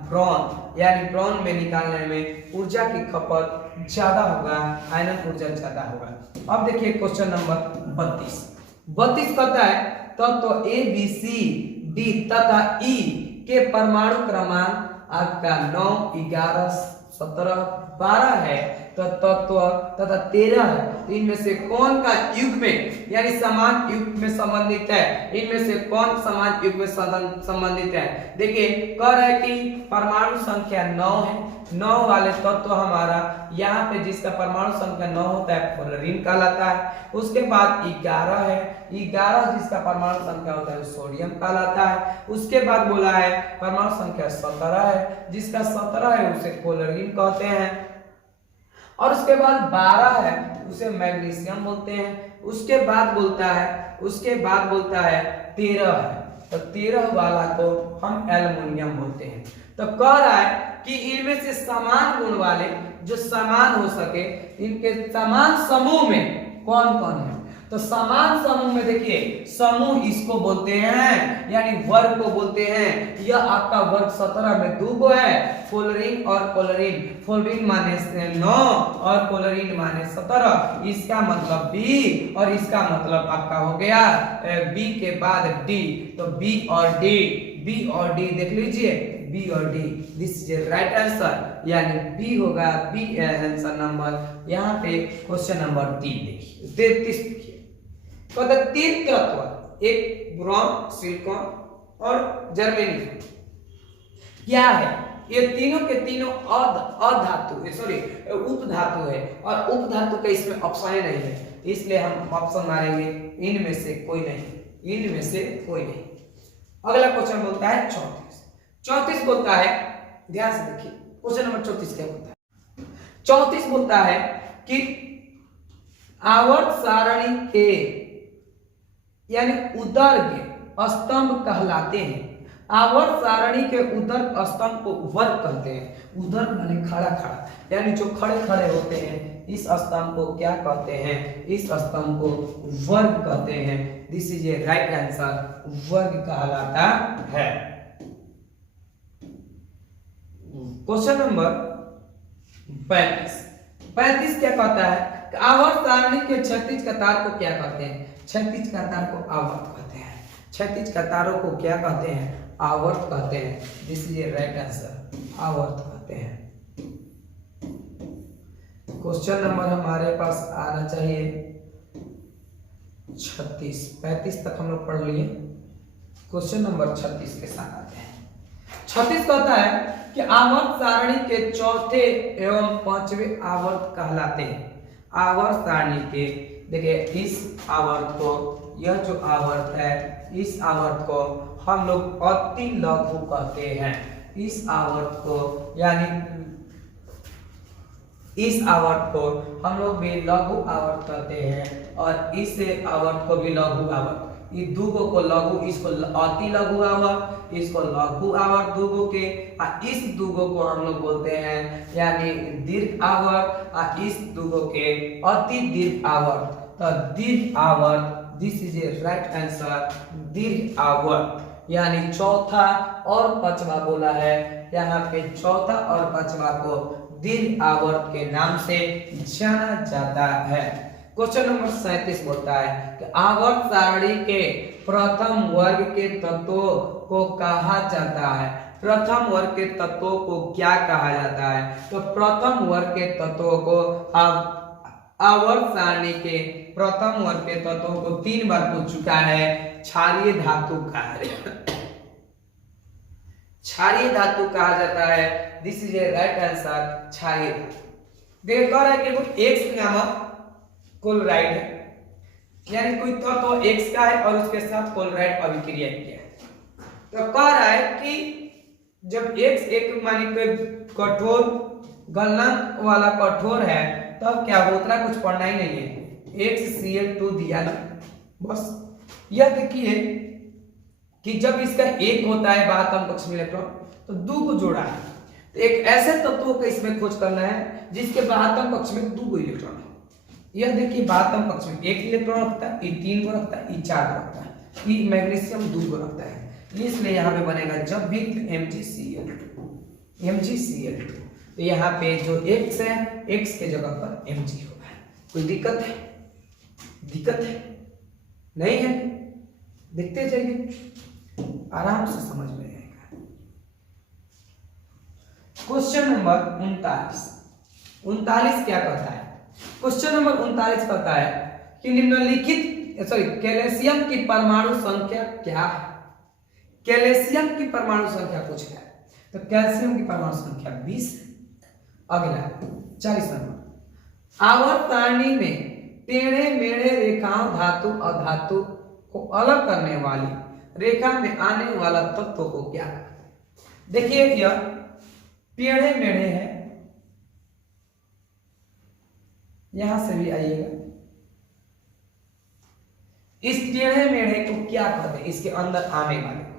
ब्रॉन, यानी ब्रॉन में निकालने में ऊर्जा की खपत ज्यादा होगा, आयनक ऊर्जा ज्यादा होगा। अब देखिए क्वेश्चन नंबर 32 कहता है तत्व ए बी सी डी तथा ई के परमाणु क्रमांक आपका 9, 11, 17, 12 है, तो तत्व तथा 13 है, तो इनमें से कौन का युग में यानी समान युग में संबंधित है, इनमें से कौन समान युग में संबंधित है? देखिए कह रहा है कि परमाणु संख्या 9 है, 9 वाले तत्व हमारा यहाँ पे जिसका परमाणु संख्या 9 होता है फ्लोरीन कहलाता है। उसके बाद 11 है, 11 जिसका परमाणु संख्या होता है सोडियम कहलाता है। उसके बाद बोला है परमाणु संख्या 17 है, जिसका 17 है उसे क्लोरीन कहते हैं। और उसके बाद 12 है उसे मैग्नीशियम बोलते हैं। उसके बाद बोलता है 13 है, तो 13 वाला को हम एल्युमिनियम बोलते हैं। तो कह रहा है कि इनमें से समान गुण वाले जो समान हो सके, इनके समान समूह में कौन कौन है? तो समान समूह में देखिए समूह इसको बोलते हैं, यानी वर्ग को बोलते हैं। यह आपका वर्ग 17 में 2 गो है, फ्लोरीन और क्लोरीन। फ्लोरीन माने 9 और क्लोरीन माने 17, इसका मतलब बी और इसका मतलब आपका हो गया बी के बाद डी, तो बी और डी देख लीजिए, बी और D, this is right answer, यानी बी होगा, बी आंसर नंबर। यहाँ पे क्वेश्चन नंबर 3 देखिए 33 देखिए, तो 3 तत्व एक बोरॉन, सिलिकॉन और जर्मेनियम क्या है? ये तीनों के तीनों अधातु उप धातु है, और उप धातु का इसमें ऑप्शन नहीं है, इसलिए हम ऑप्शन मारेंगे इनमें से कोई नहीं। अगला क्वेश्चन बोलता है 34 बोलता है, ध्यान से देखिए क्वेश्चन नंबर 34 क्या बोलता है? 34 बोलता है कि आवर्त सारणी के यानी उदर्ग स्तंभ कहलाते हैं। आवर्त सारणी के उदर्ग स्तंभ को वर्ग कहते हैं। उदर्ग माने खड़ा, यानी जो खड़े होते हैं, इस स्तंभ को क्या कहते हैं? इस स्तंभ को वर्ग कहते हैं। This is a right answer, वर्ग कहलाता है। क्वेश्चन नंबर 35 क्या कहता है? आवर्त सारणी के क्षैतिज कतार को क्या कहते हैं? क्षैतिज कतार को आवर्त कहते हैं। क्षैतिज कतारों को क्या कहते हैं? आवर्त कहते हैं। This is a right answer, आवर्त कहते हैं। क्वेश्चन नंबर हमारे पास आना चाहिए 36, 35 तक हम लोग पढ़ लिए। क्वेश्चन नंबर 36 के साथ आते हैं। 36 कहता है कि आवर्त सारणी के चौथे एवं 5वें आवर्त कहलाते हैं। आवर्त सारणी के देखिए इस आवर्त को, यह जो आवर्त है, इस आवर्त को हम लोग अति लघु कहते हैं। इस आवर्त को यानी इस आवर्त को हम लोग भी लघु आवर्त कहते हैं, और इस आवर्त को भी लघु आवर्त। ये दुगो को लघु, इसको अति लघु आवर्त, इसको लघु आवर्त दुगो के, और इस दुगो को हम लोग बोलते हैं यानी दीर्घ आवर्त, और इस दुगो के अति दीर्घ आवर्त। तो दीर्घ आवर्त, this is a right answer, दीर्घ आवर्त यानी चौथा और पांचवा बोला है, यहाँ पे चौथा और पांचवा को दीर्घ आवर्त के नाम से जाना जाता है। क्वेश्चन नंबर 37 बोलता है कि आवर्त सारणी के प्रथम वर्ग के तत्वों को कहा जाता है। प्रथम वर्ग के तत्वों को क्या कहा जाता है? तो प्रथम वर्ग के तत्वों को आवर्त सारणी के प्रथम वर्ग के तत्वों को 3 बार पूछ चुका है। क्षारीय धातु कहा है, क्षारीय धातु कहा जाता है। This is a right answer, क्षारीय धातु। देखिए कह रहा है कि एक्स नामक क्लोराइड है, यानी कोई तत्व एक्स का है और उसके साथ क्लोराइड अभिक्रिया किया है। तो कह रहा है कि जब एक्स एक मानी कोई कठोर गलनांक वाला कठोर है तब क्या उतना कुछ पढ़ना ही नहीं है। XCl2 दिया ना, बस यह देखिए कि जब इसका एक होता है बाहतम कक्ष में इलेक्ट्रॉन तो 2 को जोड़ा है, तो एक ऐसे तत्वों को इसमें खोज करना है जिसके बाहतम कक्ष में 2 है। यह देखिए बाहतम कक्ष में 1 इलेक्ट्रॉन रखता है, ये 3 को रखता है, ये 4 को रखता है, ये मैग्नीशियम 2 को रखता है, इसलिए यहाँ पे बनेगा जब भी MgCl2। तो यहाँ पे जो X है, X के जगह पर Mg होगा। कोई दिक्कत है? दिक्कत है नहीं है? देखते जाइए, आराम से समझ में आएगा। क्वेश्चन नंबर 39 क्या कहता है? क्वेश्चन नंबर 39 कहता है कि निम्नलिखित कैल्शियम की परमाणु संख्या क्या है? कैल्शियम की परमाणु संख्या पूछ रहा है, तो कैल्शियम की परमाणु संख्या 20 है। अगला 40 नंबर, आवर्त सारणी में टेढ़े मेढ़े रेखाओं धातु और धातु को अलग करने वाली रेखा में आने वाला तत्व को क्या? देखिए यह टेढ़े मेढ़े है, यहां से भी आइएगा। इस टेढ़े मेढ़े को क्या कहते हैं? इसके अंदर आने वाले को,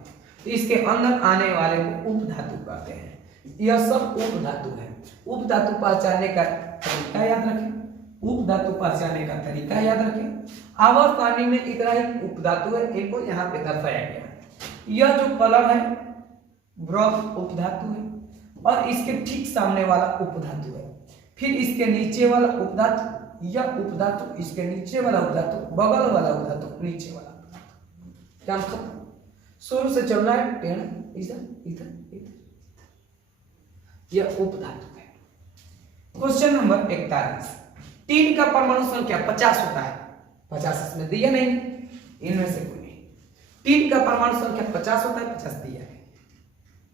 तो इसके अंदर आने वाले को उपधातु कहते हैं। यह सब उपधातु है। उपधातु पहचानने का तरीका याद रखें, उपधातु पहचानने का तरीका याद रखें। आवर्त सारणी में इतना ही उपधातु है, इनको यहाँ पे दर्शाया गया। यह जो कलर है ब्रॉन्ज उपधातु है, और इसके ठीक सामने वाला उपधातु है। फिर इसके नीचे वाला उपधातु, यह उपधातु, इसके नीचे वाला उपधातु, बगल वाला उपधातु, नीचे वाला उपधातु। काम खत्म। शुरू से चलना है टेढ़ा, इधर इधर इधर, यह उपधातु है। क्वेश्चन नंबर 41, टीन का परमाणु संख्या 50 होता है। 50 इसमें दिया नहीं, इनमें से कोई नहीं। टीन का परमाणु संख्या 50 होता है, 50 दिया है,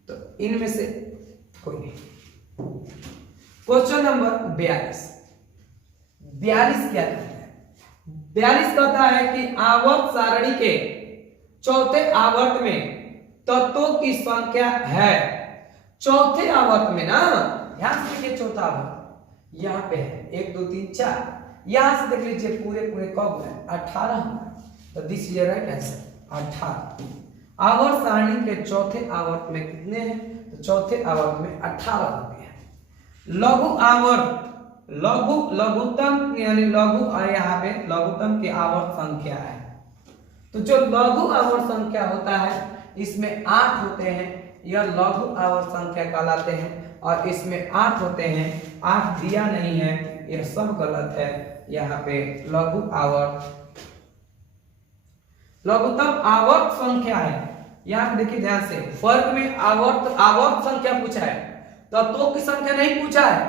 तो इनमें से कोई नहीं। क्वेश्चन नंबर 42 क्या कहता है? 42 कहता है कि आवर्त सारणी के चौथे आवर्त में तत्वों की संख्या है। चौथे आवर्त में ना, यहां से देखिए चौथा आवर्त यहाँ पे है 1 2 3 4, यहां से देख लीजिए पूरे कब है 18। तो दिस इज राइट आंसर 18। आवर्त सारणी के चौथे आवर्त में कितने हैं? तो चौथे आवर्त में 18 होते हैं। लघु आवर्त, लघुतम यानी लघु, और यहाँ पे लघुतम की आवर्त संख्या है। तो जो लघु आवर्त संख्या होता है इसमें 8 होते हैं, यह लघु आवर्त संख्या कहलाते हैं। और इसमें 8 होते हैं, 8 दिया नहीं है, यह सब गलत है। यहाँ पे लघु आवर्त, लघुतम आवर्त संख्या है। यहाँ पे देखिए ध्यान से, वर्ग में आवर्त संख्या पूछा है, तत्वों की संख्या नहीं पूछा है,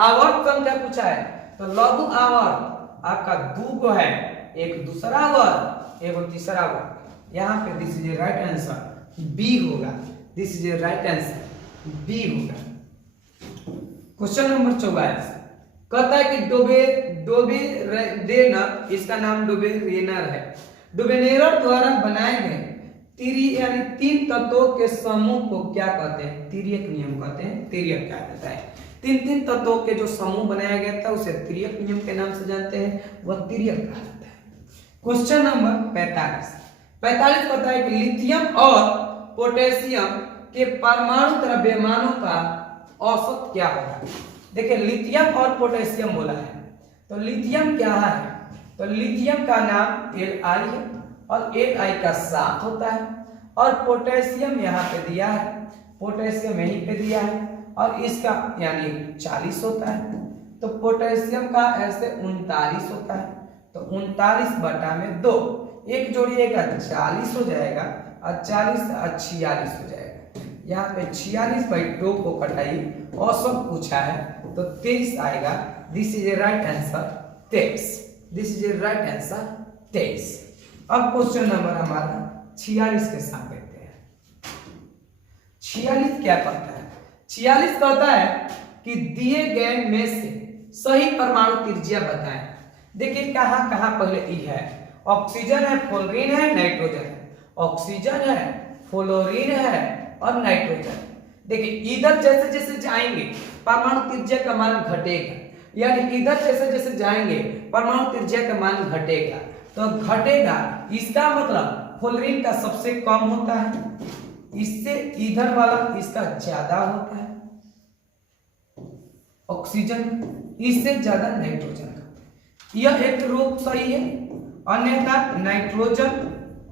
आवर्त संख्या पूछा है। तो लघु आवर्त आपका 2 को है, एक दूसरा वर्ग, एक तीसरा वर्ग। यहाँ पे this is right answer B होगा। This is right answer B होगा। क्वेश्चन नंबर 44 कहता है कि डोबेरेनर, इसका नाम डोबेरेनर है, डोबेरेनर द्वारा बनाए गए यानी 3 तत्वों के समूह को क्या कहते हैं? तिर्यक नियम कहते हैं, तिर्यक कहा जाता है। 3 तत्वों के जो समूह बनाया गया था उसे तिर्यक नियम के नाम से जानते हैं, वह तिर्यक कहा जाता है। क्वेश्चन नंबर 45 45 कहता है कि लिथियम और पोटेशियम के परमाणु द्रव्यमानों का औसत क्या होगा। देखिए लिथियम और पोटेशियम बोला है, तो लिथियम क्या है, तो लिथियम का नाम Li है और Li का 7 होता है, और पोटेशियम यहाँ पे दिया है, पोटेशियम यहीं पे दिया है और इसका यानी 40 होता है, तो पोटेशियम का ऐसे 39 होता है, तो 39/2 एक जोड़िएगा 40 हो जाएगा और 40 46 हो जाएगा। यहाँ पे 46/2 को कटाइए, औसत पूछा है तो 23 आएगा। This is a right answer 23। This is a right answer 23। अब क्वेश्चन नंबर हमारा 46 के साथ देखते हैं। 46 क्या कहता है, 46 कहता है कि दिए गए में से सही परमाणु त्रिज्या बताएं। देखिए कहां कहां पहले ई है, ऑक्सीजन है, फ्लोरीन है, नाइट्रोजन है, ऑक्सीजन है, फ्लोरीन है और नाइट्रोजन। देखिए इधर जैसे जैसे जाएंगे परमाणु त्रिज्या का मान घटेगा, यानी इधर जैसे जैसे जाएंगे परमाणु त्रिज्या का मान घटेगा, तो घटेगा इसका मतलब फ्लोरीन का सबसे कम होता है, इससे इधर वाला इसका ज्यादा होता है, ऑक्सीजन इससे ज्यादा नाइट्रोजन का। यह एक रूप सही है, अन्यथा नाइट्रोजन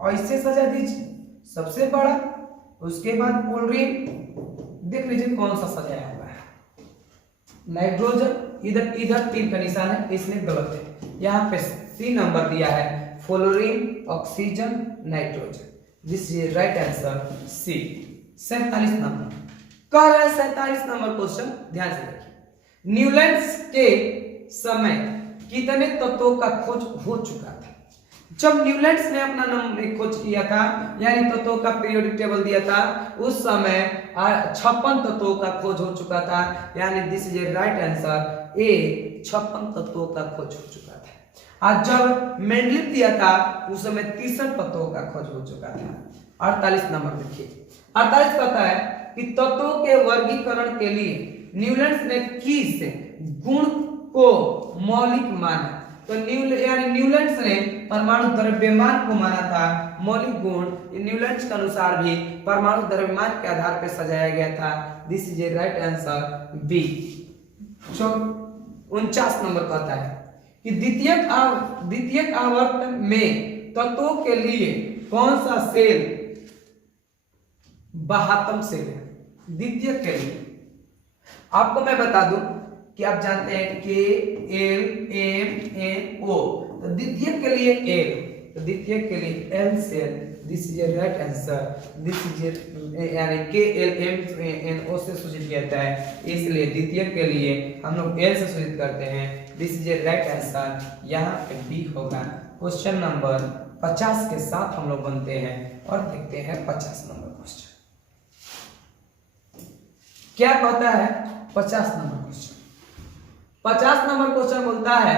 ऐसे सजा दीजिए सबसे बड़ा, उसके बाद फ्लोरीन देख लीजिए कौन सा सजाया हुआ है, नाइट्रोजन इधर इधर 3 का निशान है इसलिए गलत है, यहाँ पे C नंबर दिया है, fluorine, oxygen, nitrogen. This is right answer C। 47 number कह रहा है, 47 नंबर क्वेश्चन ध्यान से देखिए। न्यूलैंड्स के समय कितने तत्वों का खोज हो चुका था। जब न्यूलैंड्स ने अपना नंबर खोज किया था, यानी तत्वों का पीरियोडिक टेबल दिया था, उस समय 56 तत्वों का खोज हो चुका था, यानी this is a right answer A, 56 तत्वों का खोज हो चुका था। आज जब मेंडलीव दिया था उस समय 63 तत्वों का खोज हो चुका था। 48 नंबर देखिए, 48 कहता है कि तत्वों के वर्गीकरण के लिए न्यूलैंड्स ने किस गुण को मौलिक माना। तो न्यूलैंड्स ने परमाणु द्रव्यमान को माना था मौलिक गुण। न्यूलैंड्स के अनुसार भी परमाणु द्रव्यमान के आधार पर सजाया गया था। This is a right answer B. 49 number कहता है कि द्वितीयक आवर्त में तत्वों के लिए कौन सा सेल 72 सेल है। द्वितीयक के लिए आपको मैं बता दूं कि आप जानते हैं KLMNO, तो द्वितीयक के लिए L, तो द्वितीयक के लिए L shell. This is a right answer. This is यानी KLMNO से सूचित किया है, इसलिए द्वितीयक के लिए हम लोग L से सूचित करते हैं। This is a right answer, यहाँ पे B होगा। क्वेश्चन नंबर 50 के साथ हम लोग बनते हैं और देखते हैं 50 नंबर क्वेश्चन क्या कहता है। 50 नंबर क्वेश्चन, 50 नंबर क्वेश्चन बोलता है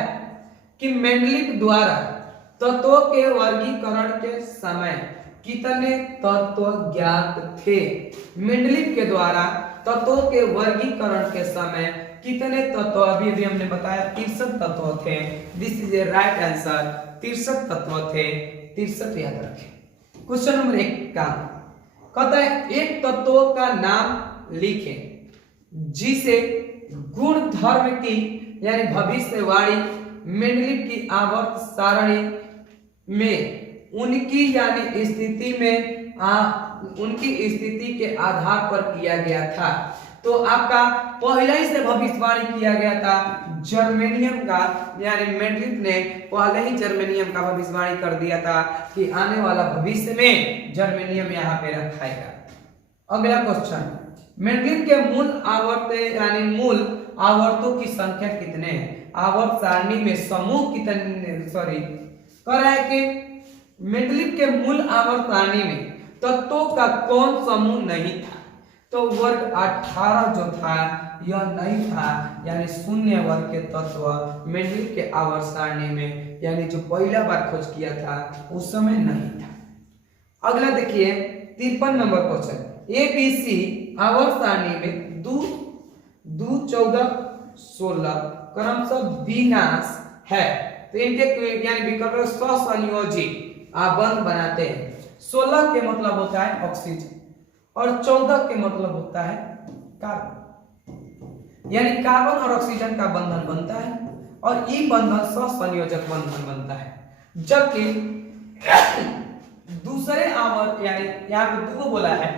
कि मेंडलीव द्वारा तत्वों के वर्गीकरण के समय कितने तत्व ज्ञात थे। मेंडलीव के द्वारा तत्वों के वर्गीकरण के समय कितने तत्व, अभी हमने बताया 63 तत्व थे। This is a right answer, 63 तत्व थे। 63 याद रखें। क्वेश्चन नंबर 1 का कहता है एक तत्व का नाम लिखें जिसे गुण धर्म की यानी भविष्यवाणी मेंडलीव की आवर्त सारणी में उनकी यानी स्थिति में उनकी स्थिति के आधार पर किया गया था। तो आपका पहले ही से भविष्यवाणी किया गया था जर्मेनियम का, यानी मेंडलीव ने पहले ही जर्मेनियम का भविष्यवाणी कर दिया था कि आने वाला भविष्य में जर्मेनियम यहाँ पे रखाएगा। अगला क्वेश्चन, मेंडलीव के मूल आवर्त यानी मूल आवर्तों की संख्या कितने हैं। आवर्त सारणी में समूह कितने, कह रहा है कि मेंडलीव के मूल आवर्त सारणी में तत्वों का कौन समूह नहीं था। तो वर्ग 18 जो था यह नहीं था, यानी शून्य वर्ग के तत्व मेंडलीव के आवर्त सारणी में यानी जो पहला बार खोज किया था उस समय नहीं था। अगला देखिए 53 नंबर क्वेश्चन, ABC आवर्त सारणी में 2, 14, 16 क्रमशः विनाश है, तो इनके यानी विकल्प स्वसंयोजी बंध बनाते हैं। 16 के मतलब होता है ऑक्सीजन और 14 के मतलब होता है कार्बन। यानी कार्बन और ऑक्सीजन का बंधन बनता है और ई बंधन सहसंयोजक बंधन बनता है। जबकि दूसरे आवर्त यानी यहाँ पे दो बोला है,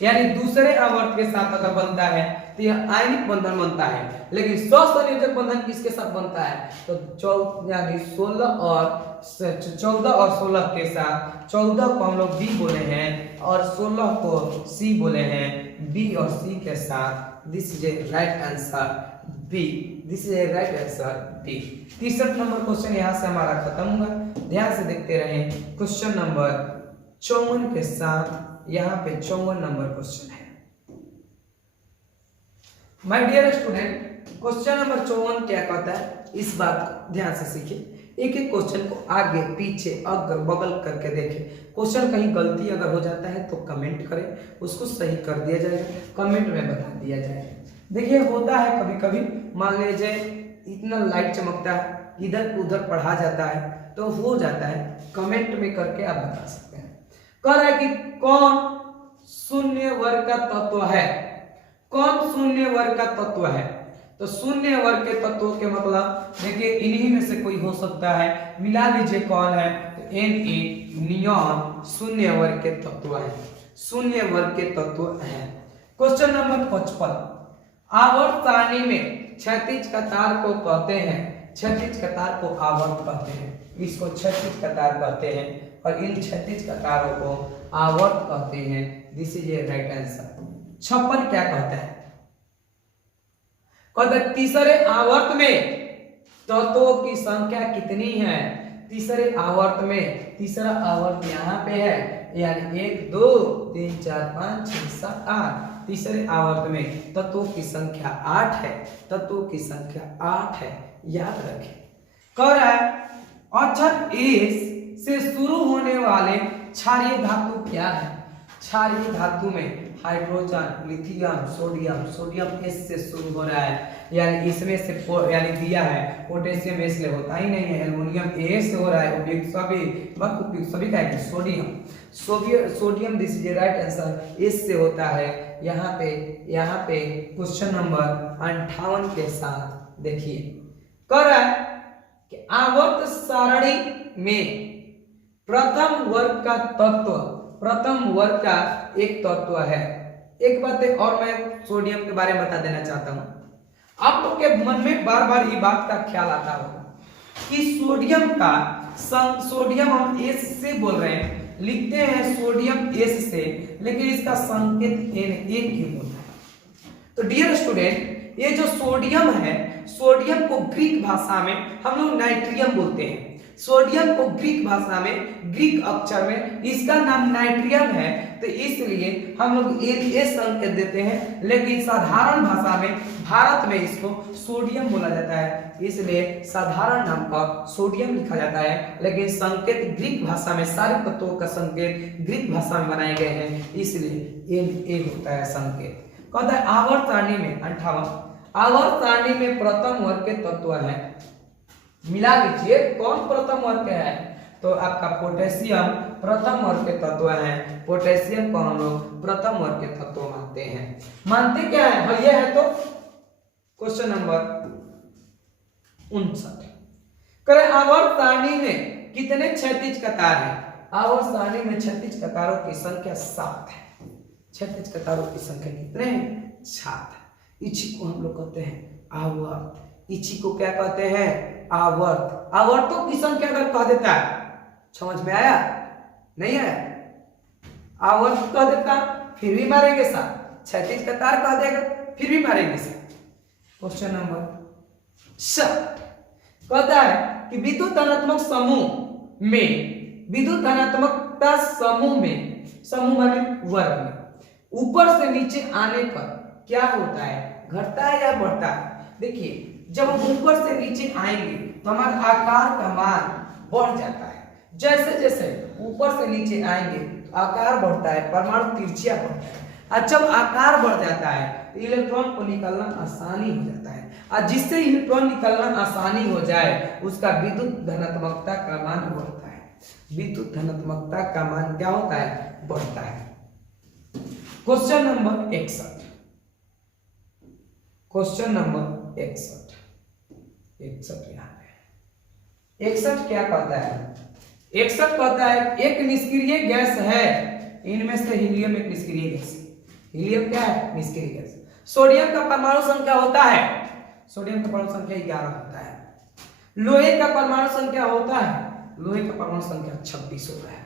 यानी दूसरे आवर्त के साथ अगर बनता है तो यह आयनिक बंधन बनता है, लेकिन सहसंयोजक बंधन किसके साथ बनता है तो यानी 14 और 16 के साथ 14 को हम लोग बी बोले हैं और 16 को सी बोले हैं। बी और सी के साथ this is a right answer B, this is a right answer B. 63 number question यहाँ से हमारा खत्म हुआ। ध्यान से देखते रहें। क्वेश्चन नंबर 54 के साथ यहाँ पे 54 नंबर क्वेश्चन है। My dear student, question number 54 क्या कहता है, इस बात को ध्यान से सीखिए। एक एक क्वेश्चन को आगे पीछे अगल बगल करके देखें। क्वेश्चन कहीं गलती अगर हो जाता है तो कमेंट करें, उसको सही कर दिया जाएगा, कमेंट में बता दिया जाएगा। देखिए होता है कभी कभी, मान लीजिए इतना लाइट चमकता है, इधर उधर पढ़ा जाता है तो हो जाता है, कमेंट में करके आप बता सकते हैं। कह रहा है कि कौन शून्य वर्ग का तत्व है, कौन शून्य वर्ग का तत्व है। तो शून्य वर्ग के तत्वों के मतलब देखिए इन्हीं में से कोई हो सकता है, मिला लीजिए कौन है तो Na नियॉन शून्य वर्ग के तत्व है, शून्य वर्ग के तत्व है। क्वेश्चन नंबर 55, आवर्त सारणी में क्षैतिज कतार को कहते हैं, क्षैतिज कतार को आवर्त कहते हैं, इसको क्षैतिज कतार कहते हैं और इन क्षैतिज कतारों को आवर्त कहते हैं। This is a right answer. 56 क्या कहता है, कहते तीसरे आवर्त में तत्वों की संख्या कितनी है। तीसरे आवर्त में, तीसरा आवर्त यहाँ पे है, यानी 1 2 3 4 5 6 7 8। तीसरे आवर्त में तत्वों की संख्या 8 है, तत्वों की संख्या 8 है, याद रखें। कह रहा है अक्षर एस से शुरू होने वाले क्षारीय धातु क्या है। क्षारीय धातु में hydrogen, lithium, sodium, sodium S से शुरू हो रहा है, यानी इसमें से यानी दिया है पोटेशियम एस से होता ही नहीं है, एल्युमिनियम ए से हो रहा है, उपयुक्त सभी वक्त उपयुक्त सभी का है sodium, sodium this is right answer S से होता है। यहाँ पे क्वेश्चन नंबर 58 के साथ देखिए, कह रहा है कि आवर्त सारणी में प्रथम वर्ग का तत्व, प्रथम वर्ग का एक तत्व है। एक बात है और मैं सोडियम के बारे में बता देना चाहता हूं, आप लोग के मन में बार बार ये बात का ख्याल आता होगा कि सोडियम का सोडियम हम एस से बोल रहे हैं, लिखते हैं सोडियम एस से, लेकिन इसका संकेत Na क्यों होता है। तो डियर स्टूडेंट, ये जो सोडियम है, सोडियम को ग्रीक भाषा में हम लोग नाइट्रियम बोलते हैं। सोडियम को ग्रीक भाषा में, ग्रीक अक्षर में इसका नाम नाइट्रियम है, तो इसलिए हम लोग ए संकेत देते हैं, लेकिन साधारण भाषा में भारत में इसको सोडियम बोला जाता है, इसलिए साधारण नाम पर सोडियम लिखा जाता है, लेकिन संकेत ग्रीक भाषा में, सारे तत्वों का संकेत ग्रीक भाषा में बनाए गए हैं, इसलिए ए होता है संकेत। कहता है आवर्त सारणी में 58, आवर्त सारणी में प्रथम वर्ग के तत्व है, मिला लीजिए कौन प्रथम वर्ग है, तो आपका पोटेशियम प्रथम वर्ग के तत्व है, पोटेशियम को हम लोग प्रथम वर्ग के तत्व मानते हैं। मानते क्या है भैया, है तो क्वेश्चन नंबर 59, करें आवर्त सारणी में कितने क्षैतिज कतार है। आवर्त सारणी में क्षैतिज कतारों की संख्या 7 है, क्षैतिज कतारों की संख्या कितने हैं 7। इसी को हम लोग कहते हैं आवर्त, इसी को क्या कहते हैं आवर्त। आवर्तों की संख्या अगर कह देता है, समझ में आया नहीं आया, आवर्त कह देता फिर भी मारेंगे साथ, क्षैतिज कतार कह देगा फिर भी मारेंगे साथ। क्वेश्चन नंबर 7 कहता है कि विद्युत धनात्मक समूह में, विद्युत धनात्मकता समूह में, समूह माने वर्ग में, ऊपर से नीचे आने पर क्या होता है, घटता है या बढ़ता है। देखिए जब हम ऊपर से नीचे आएंगे तो हमारा आकार का मान बढ़ जाता है, जैसे जैसे ऊपर से नीचे आएंगे तो आकार बढ़ता है, परमाणु तिरछिया बढ़ता है, और जब आकार बढ़ जाता है तो इलेक्ट्रॉन को निकलना आसानी हो जाता है, और जिससे इलेक्ट्रॉन निकलना आसानी हो जाए उसका विद्युत धनात्मकता का मान बढ़ता है। विद्युत धनात्मकता का मान क्या होता है, बढ़ता है। क्वेश्चन नंबर 61, क्वेश्चन नंबर 61 यहाँ पे 61 क्या कहता है, 61 कहता है एक निष्क्रिय गैस है, इनमें से हीलियम एक निष्क्रिय गैस, हीलियम क्या है, निष्क्रिय गैस। सोडियम का परमाणु संख्या होता है, सोडियम का परमाणु संख्या 11 होता है। लोहे का परमाणु संख्या होता है, लोहे का परमाणु संख्या 26 होता है।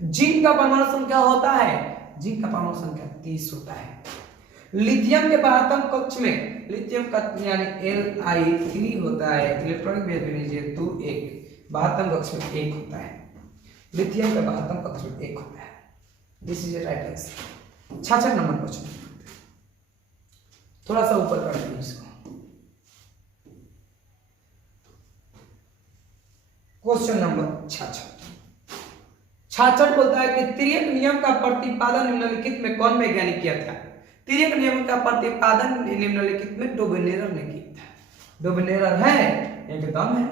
जिंक का परमाणु संख्या होता है, जिंक का परमाणु संख्या 30 होता है। लिथियम के बाहतम कक्ष में, लिथियम का यानी Li3 होता है, इलेक्ट्रॉनिक भेद 2 1, बाहतम कक्ष में 1 होता है। लिथियम का बाहतम कक्ष में 1 होता है। This is right answer. 66 number question, थोड़ा सा ऊपर कर दीजिए इसको। क्वेश्चन नंबर 66 बोलता है कि तिर्यक नियम का प्रतिपादन निम्नलिखित में कौन वैज्ञानिक किया था। तिर्यक नियम का प्रतिपादन निम्नलिखित में डोबेनेरर ने किया था। डोबेनेरर है, एकदम है,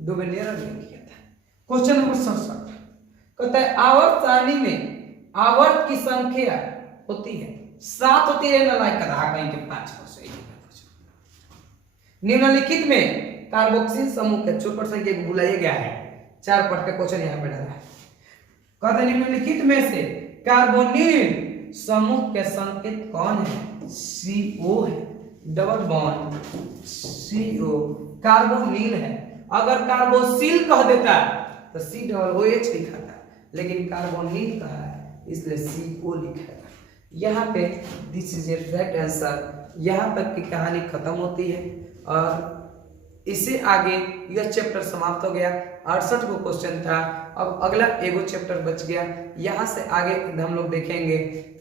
डोबेनेरर ने किया था। क्वेश्चन नंबर 67 कहता है आवर्त सारणी में आवर्त की संख्या होती है 7 होती है ना, लाइक करा कहीं के 5 निम्नलिखित में कार्बोक्सिल समूह के चौपट संख्या को बुलाया गया है। 4 पट का क्वेश्चन यहाँ पे डाला है। कहते निम्नलिखित में से कार्बोनिल समूह के संकेत कौन है, CO है, डबल बॉन्ड CO, कार्बोनिल है। अगर कार्बोसिल कह देता तो COOH लिखा था, लेकिन कार्बोनिल कहा है इसलिए CO लिखा था। यहाँ पे this is a right answer. यहाँ तक की कहानी खत्म होती है और इससे आगे यह चैप्टर समाप्त हो गया। 68 को क्वेश्चन था, अब अगला एगो चैप्टर बच गया, यहाँ से आगे हम लोग देखेंगे।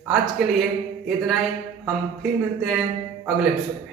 आज के लिए इतना ही, हम फिर मिलते हैं अगले एपिसोड में।